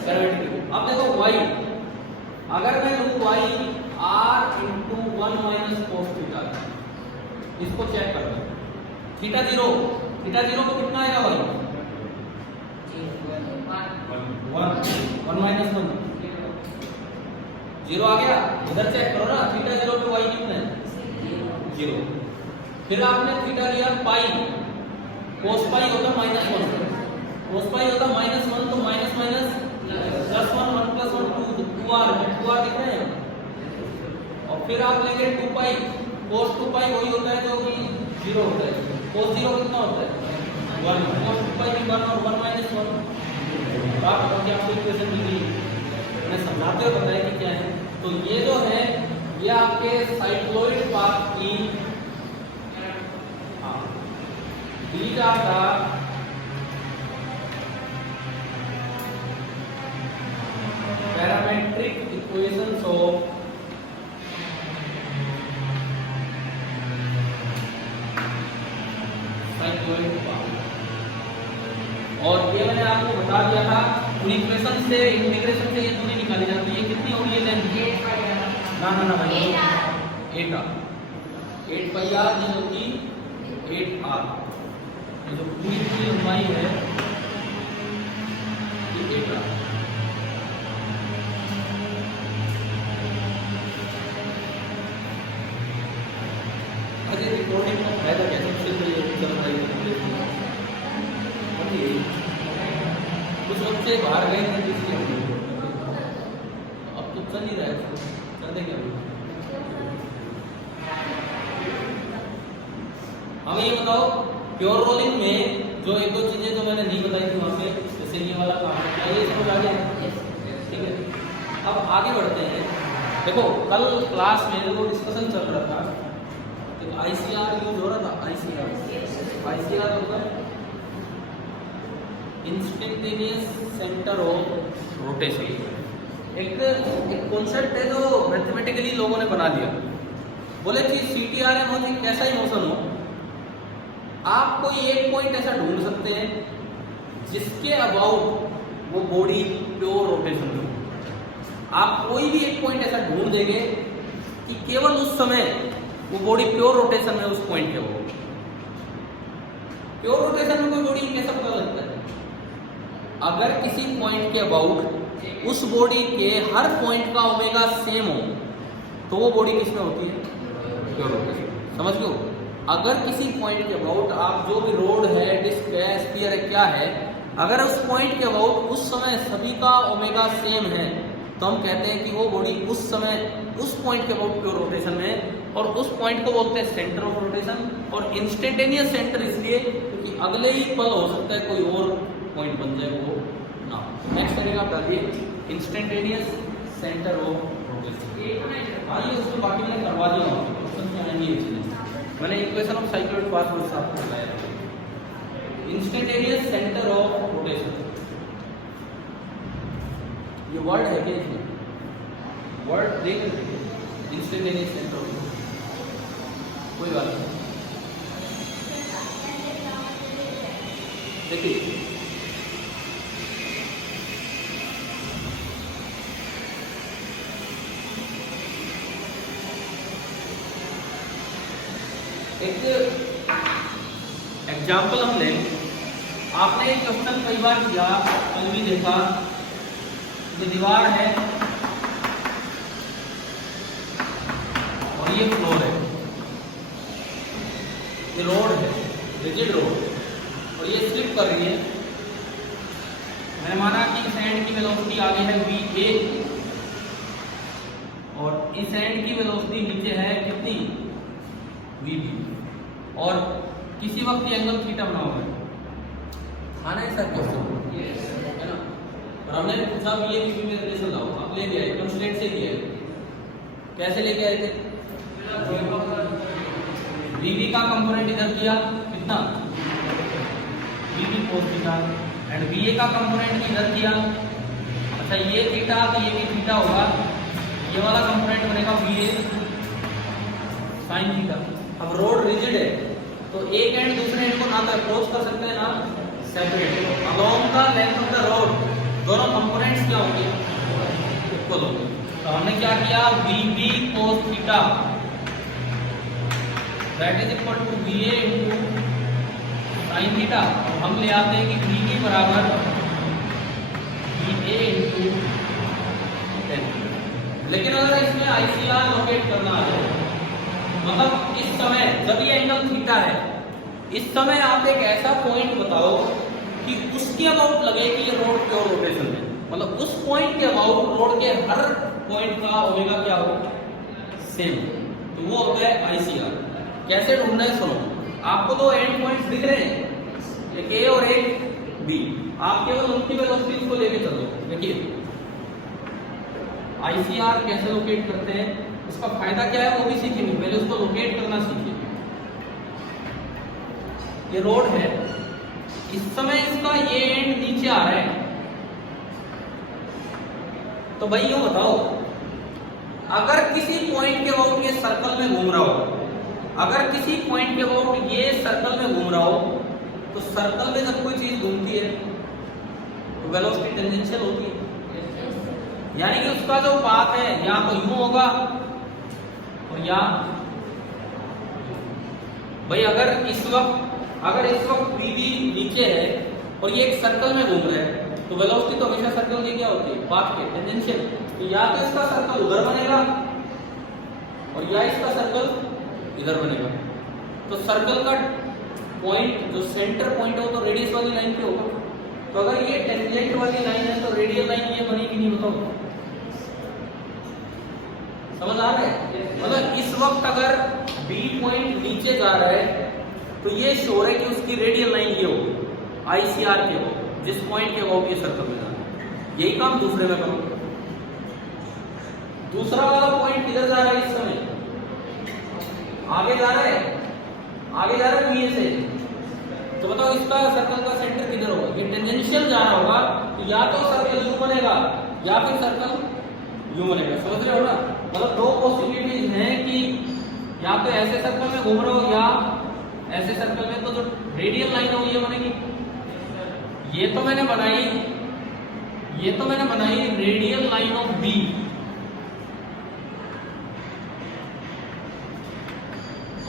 पैरामीटर। अब देखो y, अगर मैं लूँ y r into 1 minus cos theta, इसको चेक कर लो, थीटा 0 को कितना आएगा भाई 1 माइनस 1 0 आ गया। इधर चेक करो ना, थीटा 0 पे y कितना है 0। फिर आपने थीटा लिया पाई, कोस पाई होता -1, कोस पाई होता -1, तो माइनस माइनस +1 1 + 1 2r, 2r दिख रहे हैं, और फिर आप लेंगे 2 पाई, cos 2 पाई वही होता है जो कि 0 होता है, cos 0 कितना होता है 1, cos 2 पाई भी 1 और 1 माइनस 1। आप बताइए आपको इक्वेशन मिल गई, मैंने समझाते हुए बताया कि क्या है। तो ये जो है ये आपके साइक्लोइड पाथ की these are the parametric equations of cycloid path। और ये मैंने आपको बता दिया था उन इक्वेशन से इंटीग्रेशन से ये दूरी निकाली जाती है, कितनी होगी ये लेंथ? ना भाई 8 पाई आर ये होगी 8r, जो पूरी की लंबाई है ये 8r। अरे रिकॉर्डिंग का फायदा क्या है? कुछ बच्चे बाहर गए थे इसलिए अब तो चल ही रहा है, कर देंगे अभी। हमें ये बताओ प्योर रोलिंग में जो एक दो चीजें जो मैंने नहीं बताई थी वहां पे, जैसे ये वाला काम है ये समझ आ गया, ठीक है। अब आगे बढ़ते हैं। देखो कल क्लास में जो डिस्कशन चल रहा था तो आईसीआर यूज हो रहा था। आईसीआर होता है इंस्टेंटेनियस सेंटर ऑफ रोटेशन। एक कॉन्सेप्ट है जो मैथमेटिकली लोगों ने बना दिया। बोले कि सीटीआरएम हो कैसा ही मोशन हो, आप कोई एक पॉइंट ऐसा ढूंढ सकते हैं जिसके अबाउट वो बॉडी प्योर रोटेशन में। आप कोई भी एक पॉइंट ऐसा ढूंढ देंगे कि केवल उस समय वो बॉडी प्योर रोटेशन में उस पॉइंट के अबाउट। प्योर रोटेशन में कोई बॉडी कैसा पता लगता है? अगर किसी पॉइंट के अबाउट उस बॉडी के हर पॉइंट का ओमेगा सेम हो तो वो बॉडी किसमें होती है? Pure rotation. समझ लो, अगर किसी पॉइंट के अबाउट आप जो भी रोड है, डिस्क है, स्फीयर है, क्या है, अगर उस पॉइंट के अबाउट उस समय सभी का ओमेगा सेम है तो हम कहते हैं कि वो बॉडी उस समय उस पॉइंट के अबाउट प्योर रोटेशन में है। और उस पॉइंट को बोलते हैं सेंटर ऑफ रोटेशन। और इंस्टेंटेनियस सेंटर इसलिए क्योंकि अगले ही पल हो सकता है कोई और पॉइंट बन जाए वो ना। नेक्स्ट करेगा आप डालिए इंस्टेंटेनियस सेंटर ऑफ रोटेशन। आइए उसमें बाकी मैंने करवा दिया मैंने इक्वेशन ऑफ साइक्लोइड पाथ में साथ बताया इंस्टेंटेनियस सेंटर ऑफ रोटेशन। ये वर्ड है क्या इसमें? वर्ड देख इंस्टेंटेनियस सेंटर ऑफ रोटेशन, कोई बात नहीं। देखिए एक एग्जाम्पल हम लें। आपने एक क्वेश्चन कई बार किया, कल भी देखा। ये दीवार है और ये फ्लोर है, ये रोड है, रिजिड रोड, और ये स्लिप कर रही है। मैंने माना कि इस एंड की वेलोसिटी आगे है va और इस एंड की वेलोसिटी नीचे है कितनी? vb, और किसी वक्त ये एंगल थीटा बना हुआ है। खाना है सर क्वेश्चन है ना। और हमने पूछा भी ये बीबी में रिलेशन लाओ, आप ले गए कंस्टेंट से लिया, कैसे लेके आए थे? बीबी का कंपोनेंट इधर किया कितना? बीबी cos थीटा, एंड बीए का कंपोनेंट इधर किया। अच्छा ये थीटा तो ये भी थीटा होगा, ये वाला कंपोनेंट बनेगा बीए sin थीटा। अब रोड रिजिड है तो एक एंड दूसरे एंड को ना तो अप्रोच कर सकते हैं ना separate. Along the length of the road दोनों कंपोनेंट्स क्या होंगे? इक्वल होंगे। तो हमने क्या किया? VB cos theta that is equal to VA into sin theta. हम ले आते हैं कि VB बराबर VA इनटू tan। लेकिन अगर इसमें ICR लोकेट करना है, मतलब इस समय जब ये एंगल थीटा है, इस समय आप एक ऐसा पॉइंट बताओ कि उसके अबाउट लगे कि ये रोड प्योर रोटेशन है। मतलब उस पॉइंट के अबाउट रोड के हर पॉइंट का ओमेगा क्या हो? सेम, तो वो होता है ICR। कैसे ढूंढना है सुनो, आपको दो एंड पॉइंट्स दिख रहे हैं, एक A और एक B, आप केवल उनकी वेलोसिटी को लेके चलो। देखिए ICR कैसे लोकेट करते हैं, उसका फायदा क्या है वो भी सीखेंगे, पहले उसको लोकेट करना सीखिए। ये रोड है, इस समय इसका ये एंड नीचे आ रहा है, तो भाई यूं बताओ, अगर किसी पॉइंट के अबाउट ये सर्कल में घूम रहा हो, अगर किसी पॉइंट के अबाउट ये सर्कल में घूम रहा हो, तो सर्कल में जब कोई चीज घूमती है तो वेलोसिटी टेंजेंशियल होती है, यानी कि उसका जो पाथ है या तो यूं होगा और या भाई अगर इस वक्त BB नीचे है और ये एक सर्कल में घूम रहा है, तो वेलोसिटी तो हमेशा सर्कल की क्या होती है, पाथ के टेंजेंशियल। तो या तो इसका सर्कल उधर बनेगा और या इसका सर्कल इधर बनेगा। तो सर्कल का पॉइंट जो सेंटर पॉइंट है वो तो रेडियस वाली लाइन पे होगा। तो अगर ये टेंजेंट वाली लाइन है तो रेडियल लाइन ये बनी कि नहीं बताओ, समझ आ रहा है? मतलब इस वक्त अगर B पॉइंट नीचे जा रहा है तो ये श्योर है कि उसकी रेडियल लाइन ये होगी ICR के हो, जिस पॉइंट के अबाउट ये सर्कल में जाना है। यही काम दूसरे में करो। दूसरा वाला पॉइंट किधर जा रहा है इस समय, आगे जा रहा है BA से, तो बताओ इसका सर्कल का सेंटर किधर होगा, ये टेंजेंशियल जा रहा होगा, तो या तो सर्कल U बनेगा या फिर सर्कल U बनेगा। समझ रहे हो ना? मतलब दो पॉसिबिलिटीज हैं कि या तो ऐसे सर्कल में घूम रहे हो या ऐसे सर्कल में, तो जो रेडियल लाइन हो ये बनेगी। ये तो मैंने बनाई रेडियल लाइन ऑफ B,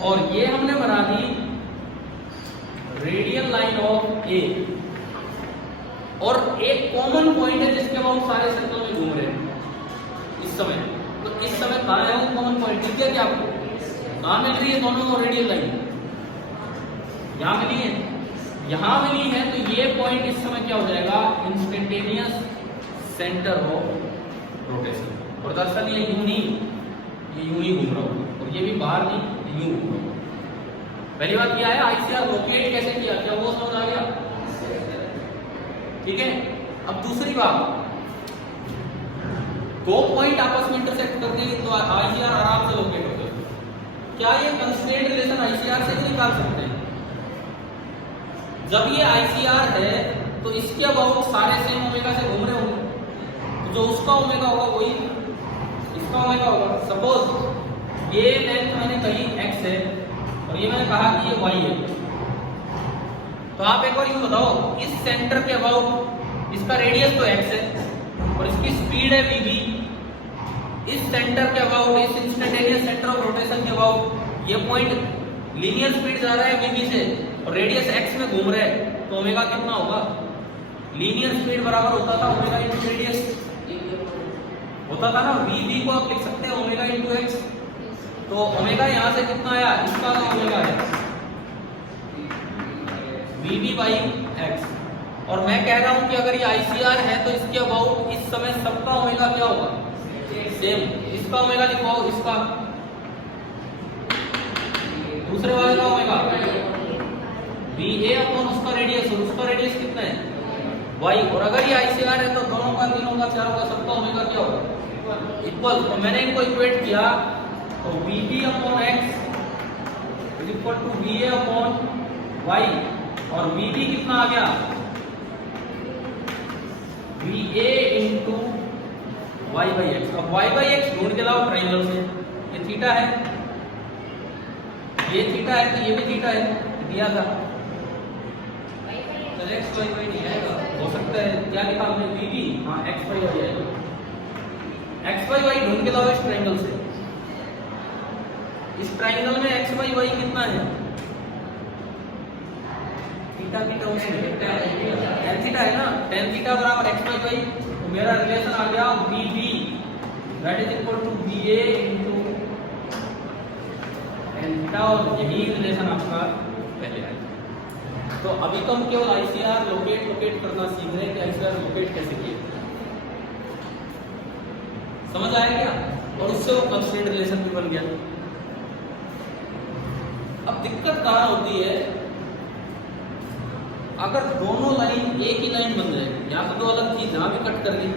और ये हमने बना दी रेडियल लाइन ऑफ A, और एक कॉमन पॉइंट है जिसके अबाउट सारे सर्कल में घूम रहे हैं इस समय। तो इस समय कहाँ है वो कॉमन पॉइंट, दिख गया क्या आपको? कहाँ मिल रही है दोनों को रेडियल लाइन? यहाँ मिली है, यहाँ मिली है, तो ये पॉइंट इस समय क्या हो जाएगा, इंस्टेंटेनियस सेंटर ऑफ रोटेशन। और दरअसल ये यूं ही घूम रहा होगा, और ये भी बाहर नहीं, यूं घूम रहा होगा। पहली बात क्या है, ICR लोकेट कैसे किया, क्या वो समझ आ गया? ठीक है। अब दूसरी बात, दो पॉइंट आपस में इंटरसेक्ट कर दिए तो ICR आराम से लोकेट हो गया। क्या ये कंस्ट्रेंट रिलेशन ICR से निकाल सकते हैं? जब ये ICR है तो इसके अबाउट सारे सेम ओमेगा से घूम रहे होंगे, तो जो उसका ओमेगा होगा वही इसका ओमेगा होगा। सपोज ये लेंथ मैंने कही x है और ये मैंने कहा कि ये y है, तो आप एक बार यूं बताओ, इस सेंटर के अबाउट इसका रेडियस तो x है और इसकी स्पीड है vb, इस सेंटर के अबाउट, इस इंस्टेंटेनियस सेंटर ऑफ रोटेशन के अबाउट ये पॉइंट लीनियर स्पीड जा रहा है vb से और रेडियस x में घूम रहा है, तो ओमेगा कितना होगा? लीनियर स्पीड बराबर होता था ओमेगा इनटू रेडियस, होता था ना। vb को आप लिख सकते हैं ओमेगा इनटू x, तो ओमेगा यहां से कितना आया, इसका का ओमेगा है vb बाई x। और मैं कह रहा हूं कि अगर ये ICR है तो इसके अबाउट इस समय सबका ओमेगा क्या होगा, सेम। इसका ओमेगा लिखवाओ, इसका दूसरे वाले का ओमेगा VA अपॉन उसका रेडियस, और उसका रेडियस कितना है y। और अगर ये ICR है तो दोनों का, तीनों का, चारों का, सबका ओमेगा क्या होगा, इक्वल। तो मैंने इनको इक्वेट किया तो VB upon x is equal to VA upon y, और VB कितना आ गया, VA into y by x। अब y बाई x ढूंढ के लाओ ट्राइंगल से, ये थीटा है, ये थीटा है, तो ये भी थीटा है, दिया था। x y y नहीं आएगा, हो सकता है क्या लिखा हमने VB, हाँ x y y आएगा। x y y ढूंढ के लाओ इस ट्राइंगल से। इस ट्राइंगल में x y y कितना है, थीटा की टर्म्स में tan थीटा है ना, tan थीटा बराबर x y y। तो मेरा रिलेशन आ गया VB that is equal to VA into tan theta, और यही रिलेशन आपका पहले आया। तो अभी तो हम केवल ICR लोकेट करना सीख रहे हैं कि ICR लोकेट कैसे किए, समझ आया क्या? और उससे वो कंस्ट्रेंट रिलेशन भी बन गया। अब दिक्कत कहाँ होती है, अगर दोनों लाइन एक ही लाइन बन जाए, या तो दो अलग थी जहाँ भी कट कर ली,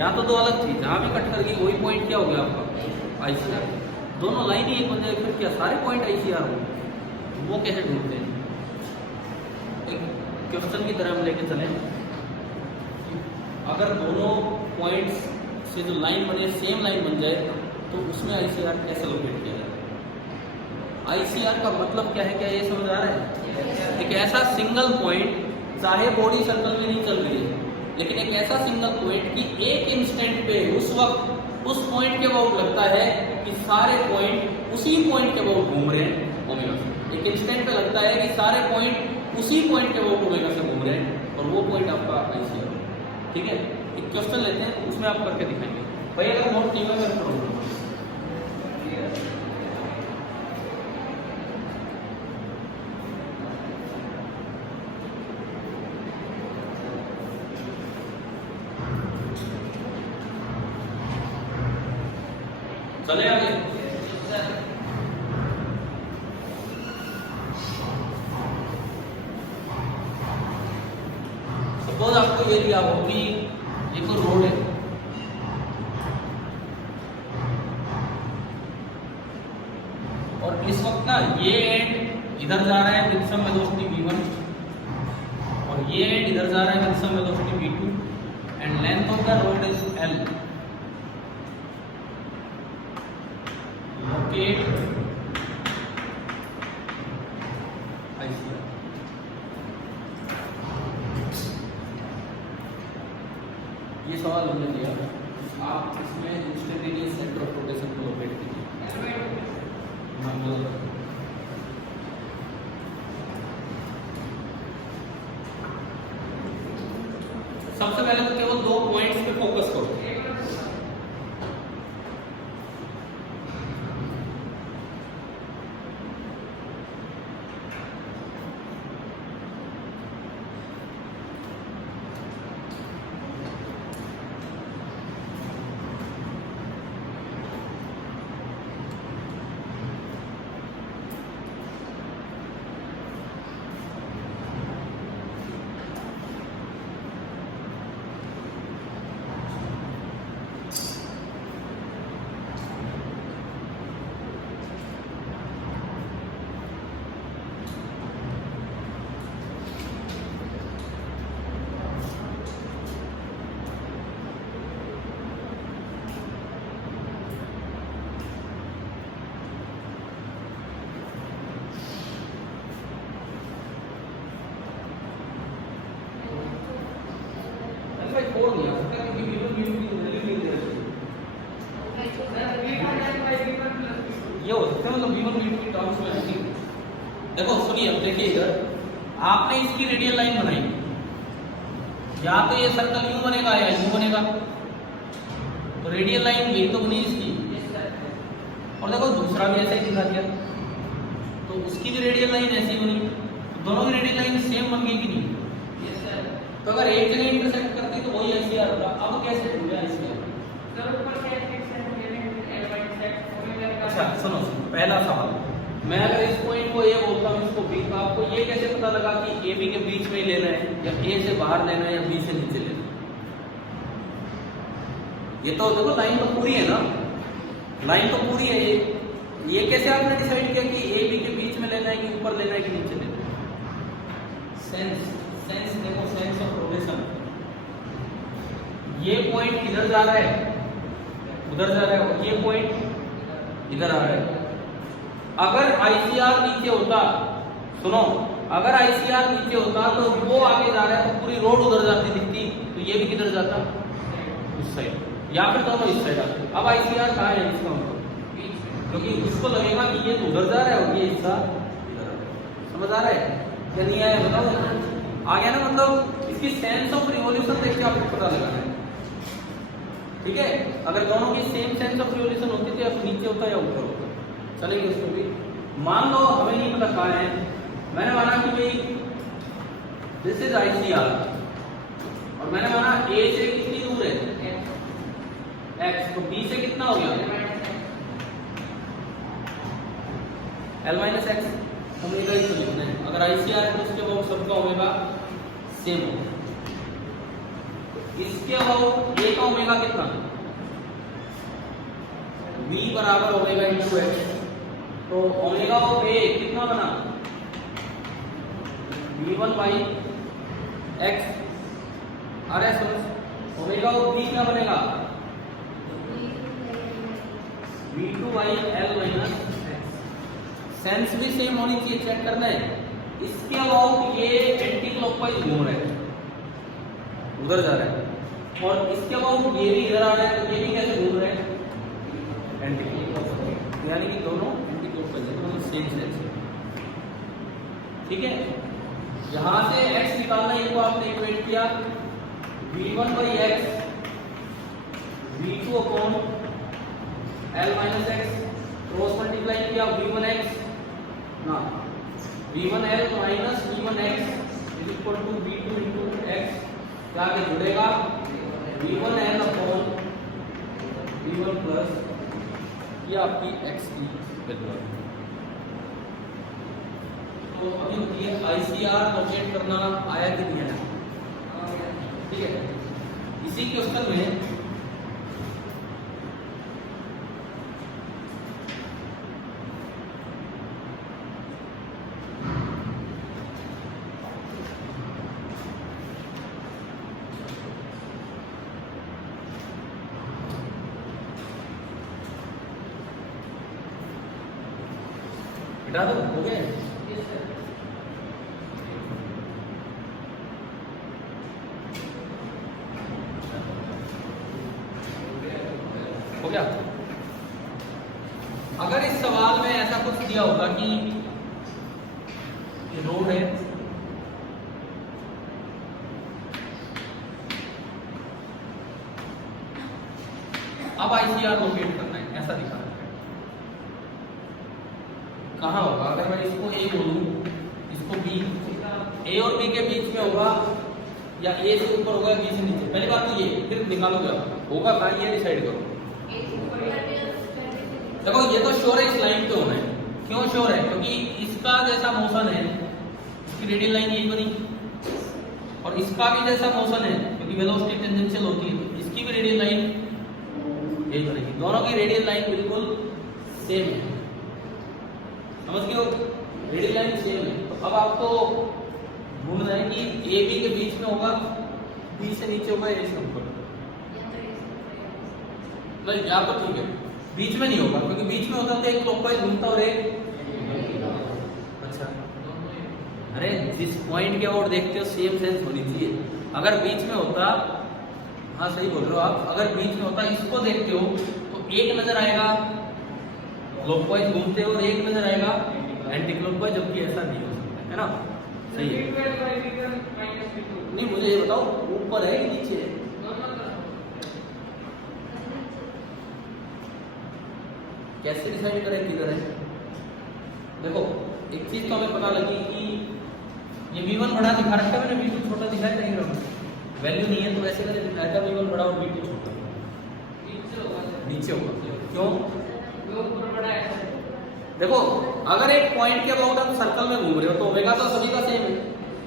या तो दो अलग थी जहाँ भी कट कर गई, वही पॉइंट क्या हो गया आपका ICR। दोनों लाइन ही एक बन जाए, फिर क्या सारे पॉइंट ICR हो? वो कैसे ढूंढते हैं? एक क्वेश्चन की तरह हम लेके चलें, अगर दोनों पॉइंट्स से जो लाइन बने सेम लाइन बन जाए तो उसमें ICR कैसे लोकेट किया जाए? ICR का मतलब क्या है, क्या ये समझ आ रहा है? एक ऐसा सिंगल पॉइंट, चाहे बॉडी सर्कल में नहीं चल रही है, लेकिन एक ऐसा सिंगल पॉइंट कि एक इंस्टेंट पे उस वक्त उस पॉइंट के अबाउट लगता है कि सारे पॉइंट उसी पॉइंट के अबाउट घूम रहे हैं ओमेगा से। एक इंस्टेंट पे लगता है कि सारे पॉइंट उसी पॉइंट के अबाउट ओमेगा से घूम रहे हैं, और वो पॉइंट आपका ICR। ठीक है, एक क्वेश्चन लेते हैं, उसमें आप करके दिखाएंगे। भाई अगर नोट नहीं हुआ मैं करूँगा। चले आगे। सपोज आपको ये दिया हो कि एक रोड है, और इस वक्त ना ये एंड इधर जा रहा है विद सम वेलोसिटी v1, और ये एंड इधर जा रहा है with some velocity v2, and length of the road is L। Locate ICR। ये सवाल हमने दिया, आप इसमें इंस्टेंटेनियस सेंटर ऑफ रोटेशन को लोकेट कीजिए। सबसे पहले तो केवल दो पॉइंट्स पे फोकस करो। ये हो सकता है, मतलब v1 v2 की टर्म्स में नहीं। देखो सुनिए, अब देखिए इधर आपने इसकी रेडियल लाइन बनाई, या तो ये सर्कल u बनेगा या u बनेगा, तो रेडियल लाइन भी तो बनी इसकी, और देखो दूसरा भी ऐसा ही दिखा दिया, तो उसकी भी रेडियल लाइन ऐसी बनी, दोनों की रेडियल लाइन सेम बन गई कि नहीं? तो अगर एक जगह इंटरसेक्ट करती तो वही ICR होगा। अब कैसे ढूंढा ICR? अच्छा सुनो, पहला सवाल, मैं अगर इस पॉइंट को A बोलता हूँ, इसको B, तो आपको ये कैसे पता लगा कि AB के बीच में लेना है, या A से बाहर लेना है, या B से नीचे लेना है? ये तो देखो लाइन तो पूरी है ना, लाइन तो पूरी है। ये कैसे आपने डिसाइड किया कि AB के बीच में लेना है कि ऊपर लेना है कि नीचे लेना है? सेंस देखो, सेंस ऑफ रोटेशन। ये पॉइंट इधर जा रहा है, उधर जा रहा है, और ये पॉइंट इधर आ रहा है। अगर ICR नीचे होता, सुनो, अगर ICR नीचे होता तो वो आगे जा रहा है तो पूरी रोड उधर जाती दिखती, तो ये भी किधर जाता? उस साइड, या फिर दोनों इस साइड आते। अब ICR कहाँ है इसका मतलब, क्योंकि उसको लगेगा कि ये तो उधर जा रहा है और ये हिस्सा इधर। समझ आ रहा है क्या नहीं आया? बताओ, आ गया ना? मतलब इसकी सेंस ऑफ रिवॉल्यूशन देख के आपको पता लगाना है। ठीक है, अगर दोनों की सेम सेंस ऑफ रिवॉल्यूशन होती थी, या नीचे होता या ऊपर होता, चलेगी उसको भी। मान लो हमें नहीं पता कहाँ है, मैंने माना कि भाई दिस इज ICR, और मैंने माना A से कितनी दूर है, x, तो b से कितना हो गया l माइनस एक्स, ओमेगा ही तो लिखना है। अगर ICR है तो उसके अबाउट सबका ओमेगा सेम होगा। इसके अबाउट a का ओमेगा कितना, v बराबर ओमेगा इंटू एक्स, तो ओमेगा ऑफ a कितना बना v1 बाई एक्स। अरे समझ, ओमेगा ऑफ b क्या बनेगा v2 by l minus sense भी सेम होनी चाहिए, चेक करना है। इसके अबाउट ये एंटी क्लॉकवाइज घूम रहा है, उधर जा रहा है, और इसके अबाउट ये भी इधर आ रहा है, तो ये भी कैसे घूम रहे हैं एंटी क्लॉकवाइज, यानी कि दोनों एंटी क्लॉकवाइज है, दोनों सेम सेंस है। ठीक है, यहां से x निकालना, इनको आपने इक्वेट किया v1 by x v2 upon l minus x, cross multiply किया v1x ना v1l minus v1x is equal to v2 into x, क्या आगे जुड़ेगा v1l अपॉन v1 प्लस, ये आपकी x की वैल्यू है। तो अभी ये ICR लोकेट करना आया कि नहीं आया, ठीक है। इसी क्वेश्चन में हटा दो, हो गया। हो गया। अगर इस सवाल में ऐसा कुछ दिया होगा कि ये रोड है, अब ICR लोकेट करना है, ऐसा दिखा कहाँ होगा। अगर मैं इसको A बोलूं, इसको B, A और B के बीच में होगा, या A से ऊपर होगा, B से नीचे, पहली बात तो ये, फिर निकालोगे आप होगा कहाँ, ये डिसाइड करो। देखो ये तो श्योर है, इस लाइन पे होना है। क्यों श्योर है, क्योंकि इसका जैसा मोशन है, इसकी रेडियल लाइन यही बनी, और इसका भी जैसा मोशन है, क्योंकि वेलोसिटी टेंजेंशियल होती है, तो इसकी भी रेडियल लाइन यही बनेगी। दोनों की रेडियल लाइन बिल्कुल सेम है, समझ गए हो, रेडियल लाइन सेम है। तो अब आपको ढूंढना है कि ए बी के बीच में होगा, बी से नीचे होगा, ए से ऊपर। नहीं यहाँ पर ठीक है, बीच में नहीं होगा, क्योंकि बीच में होता तो एक क्लॉकवाइज घूमता और एक, अच्छा, अरे जिस पॉइंट के और देखते हो सेम सेंस होनी चाहिए। अगर बीच में होता, हाँ सही बोल रहे हो आप, अगर बीच में होता इसको देखते हो तो एक नजर आएगा क्लॉकवाइज घूमते हो और एक नजर आएगा एंटी क्लॉकवाइज, जबकि ऐसा नहीं हो सकता है ना, सही है। नहीं मुझे ये बताओ ऊपर है कि नीचे है, कैसे डिसाइड करें किधर है। देखो एक चीज तो हमें पता लगी कि ये v1 बड़ा दिखा रखा है मैंने, v2 छोटा दिखाया नहीं रहा, वैल्यू नहीं है तो वैसे कैसे दिखाया था v1 बड़ा और v2 छोटा, नीचे होगा। क्यों, देखो अगर एक पॉइंट के अबाउट आप सर्कल में घूम रहे हो तो ओमेगा तो सभी का सेम है,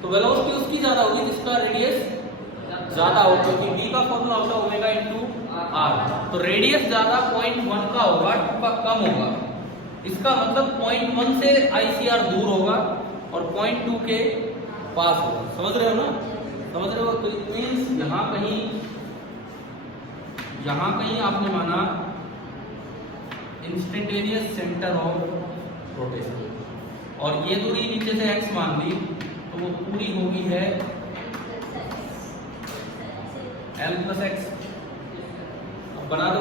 तो वेलोसिटी उसकी ज्यादा होगी जिसका रेडियस ज्यादा हो, क्योंकि v का फॉर्मूला होता है ओमेगा इंटू r, तो रेडियस ज्यादा 0.1 का होगा, 2 का कम होगा। इसका मतलब 0.1 से ICR दूर होगा और 0.2 के पास होगा। समझ रहे हो ना, समझ रहे हो। तो इट मींस यहाँ कहीं आपने माना इंस्टेंटेनियस सेंटर ऑफ रोटेशन, और ये दूरी नीचे से x मान ली तो वो पूरी होगी है l प्लस एक्स। अब बना दो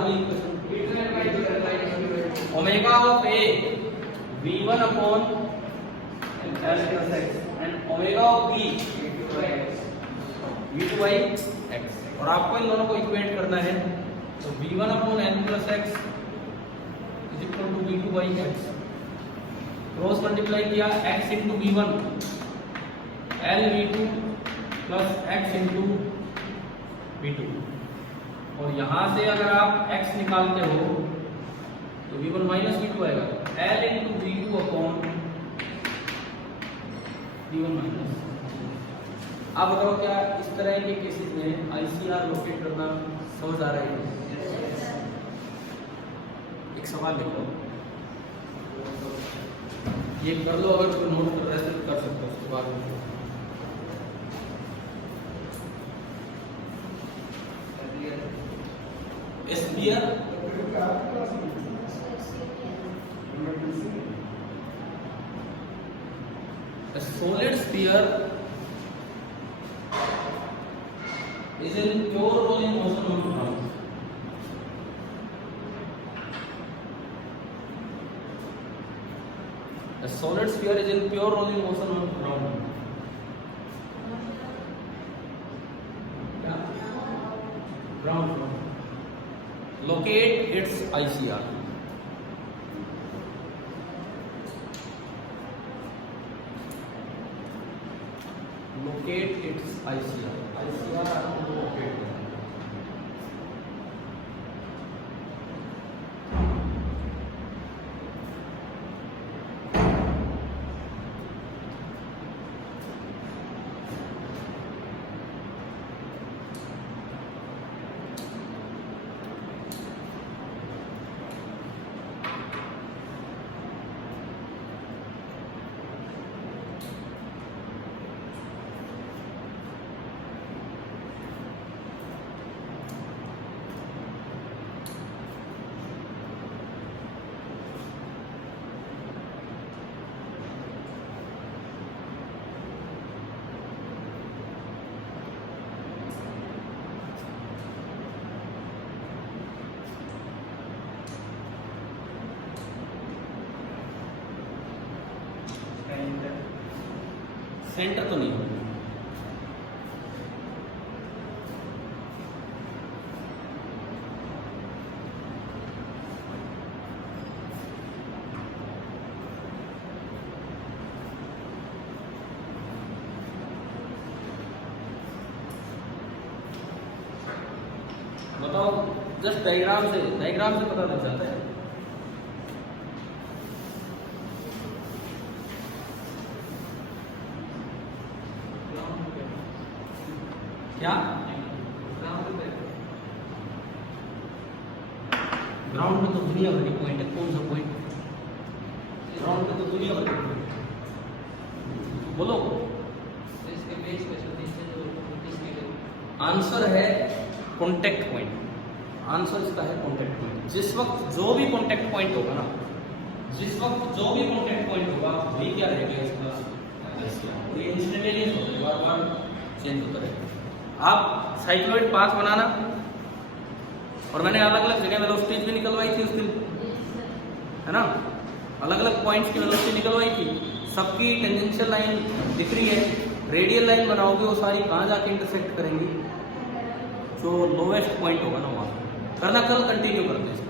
omega of a v1 upon l plus x and omega of b v2 by x, और आपको इन दोनों को इक्वेट करना है। तो v1 upon l plus x is equal to v2 by x, cross multiply किया x into v1 l v2 plus x into v2, और यहाँ से अगर आप x निकालते हो तो v1 माइनस v2 आएगा, L into v2 upon v1 minus. आप बताओ क्या इस तरह के केसेस में ICR लोकेट करना समझ आ रहा है? एक सवाल लिखो, ये कर लो, अगर कोई नोट कर रहा है तो कर सकते हो उसके बाद में। Sphere a solid sphere is in pure rolling motion on ground. A solid sphere is in pure rolling motion on ground. Ground. Locate its ICR. Locate its ICR. ICR आपको locate करना है। सेंटर तो नहीं होगा। बताओ, just diagram से पता लग जाता है। क्या ग्राउंड पे तो दुनिया भर के पॉइंट है, कौन सा पॉइंट? ग्राउंड पे तो दुनिया भर के पॉइंट। बोलो, आंसर है कॉन्टेक्ट पॉइंट। आंसर इसका है कॉन्टेक्ट पॉइंट। जिस वक्त जो भी कॉन्टेक्ट पॉइंट होगा ना, वही क्या रहेगा इसका, ये इंस्टेंटेनियस होता है, बार बार चेंज होता रहेगा। आप साइक्लोइड पाथ बनाना, और मैंने अलग अलग जगह वेलोसिटीज भी निकलवाई थी उस दिन, है ना, अलग अलग पॉइंट्स की वेलोसिटी निकलवाई थी, सबकी टेंजेंशियल लाइन दिख रही है। रेडियल लाइन बनाओगे वो सारी कहाँ जाके इंटरसेक्ट करेंगी? जो लोवेस्ट पॉइंट होगा ना वहाँ करना। कल कंटिन्यू करते हैं।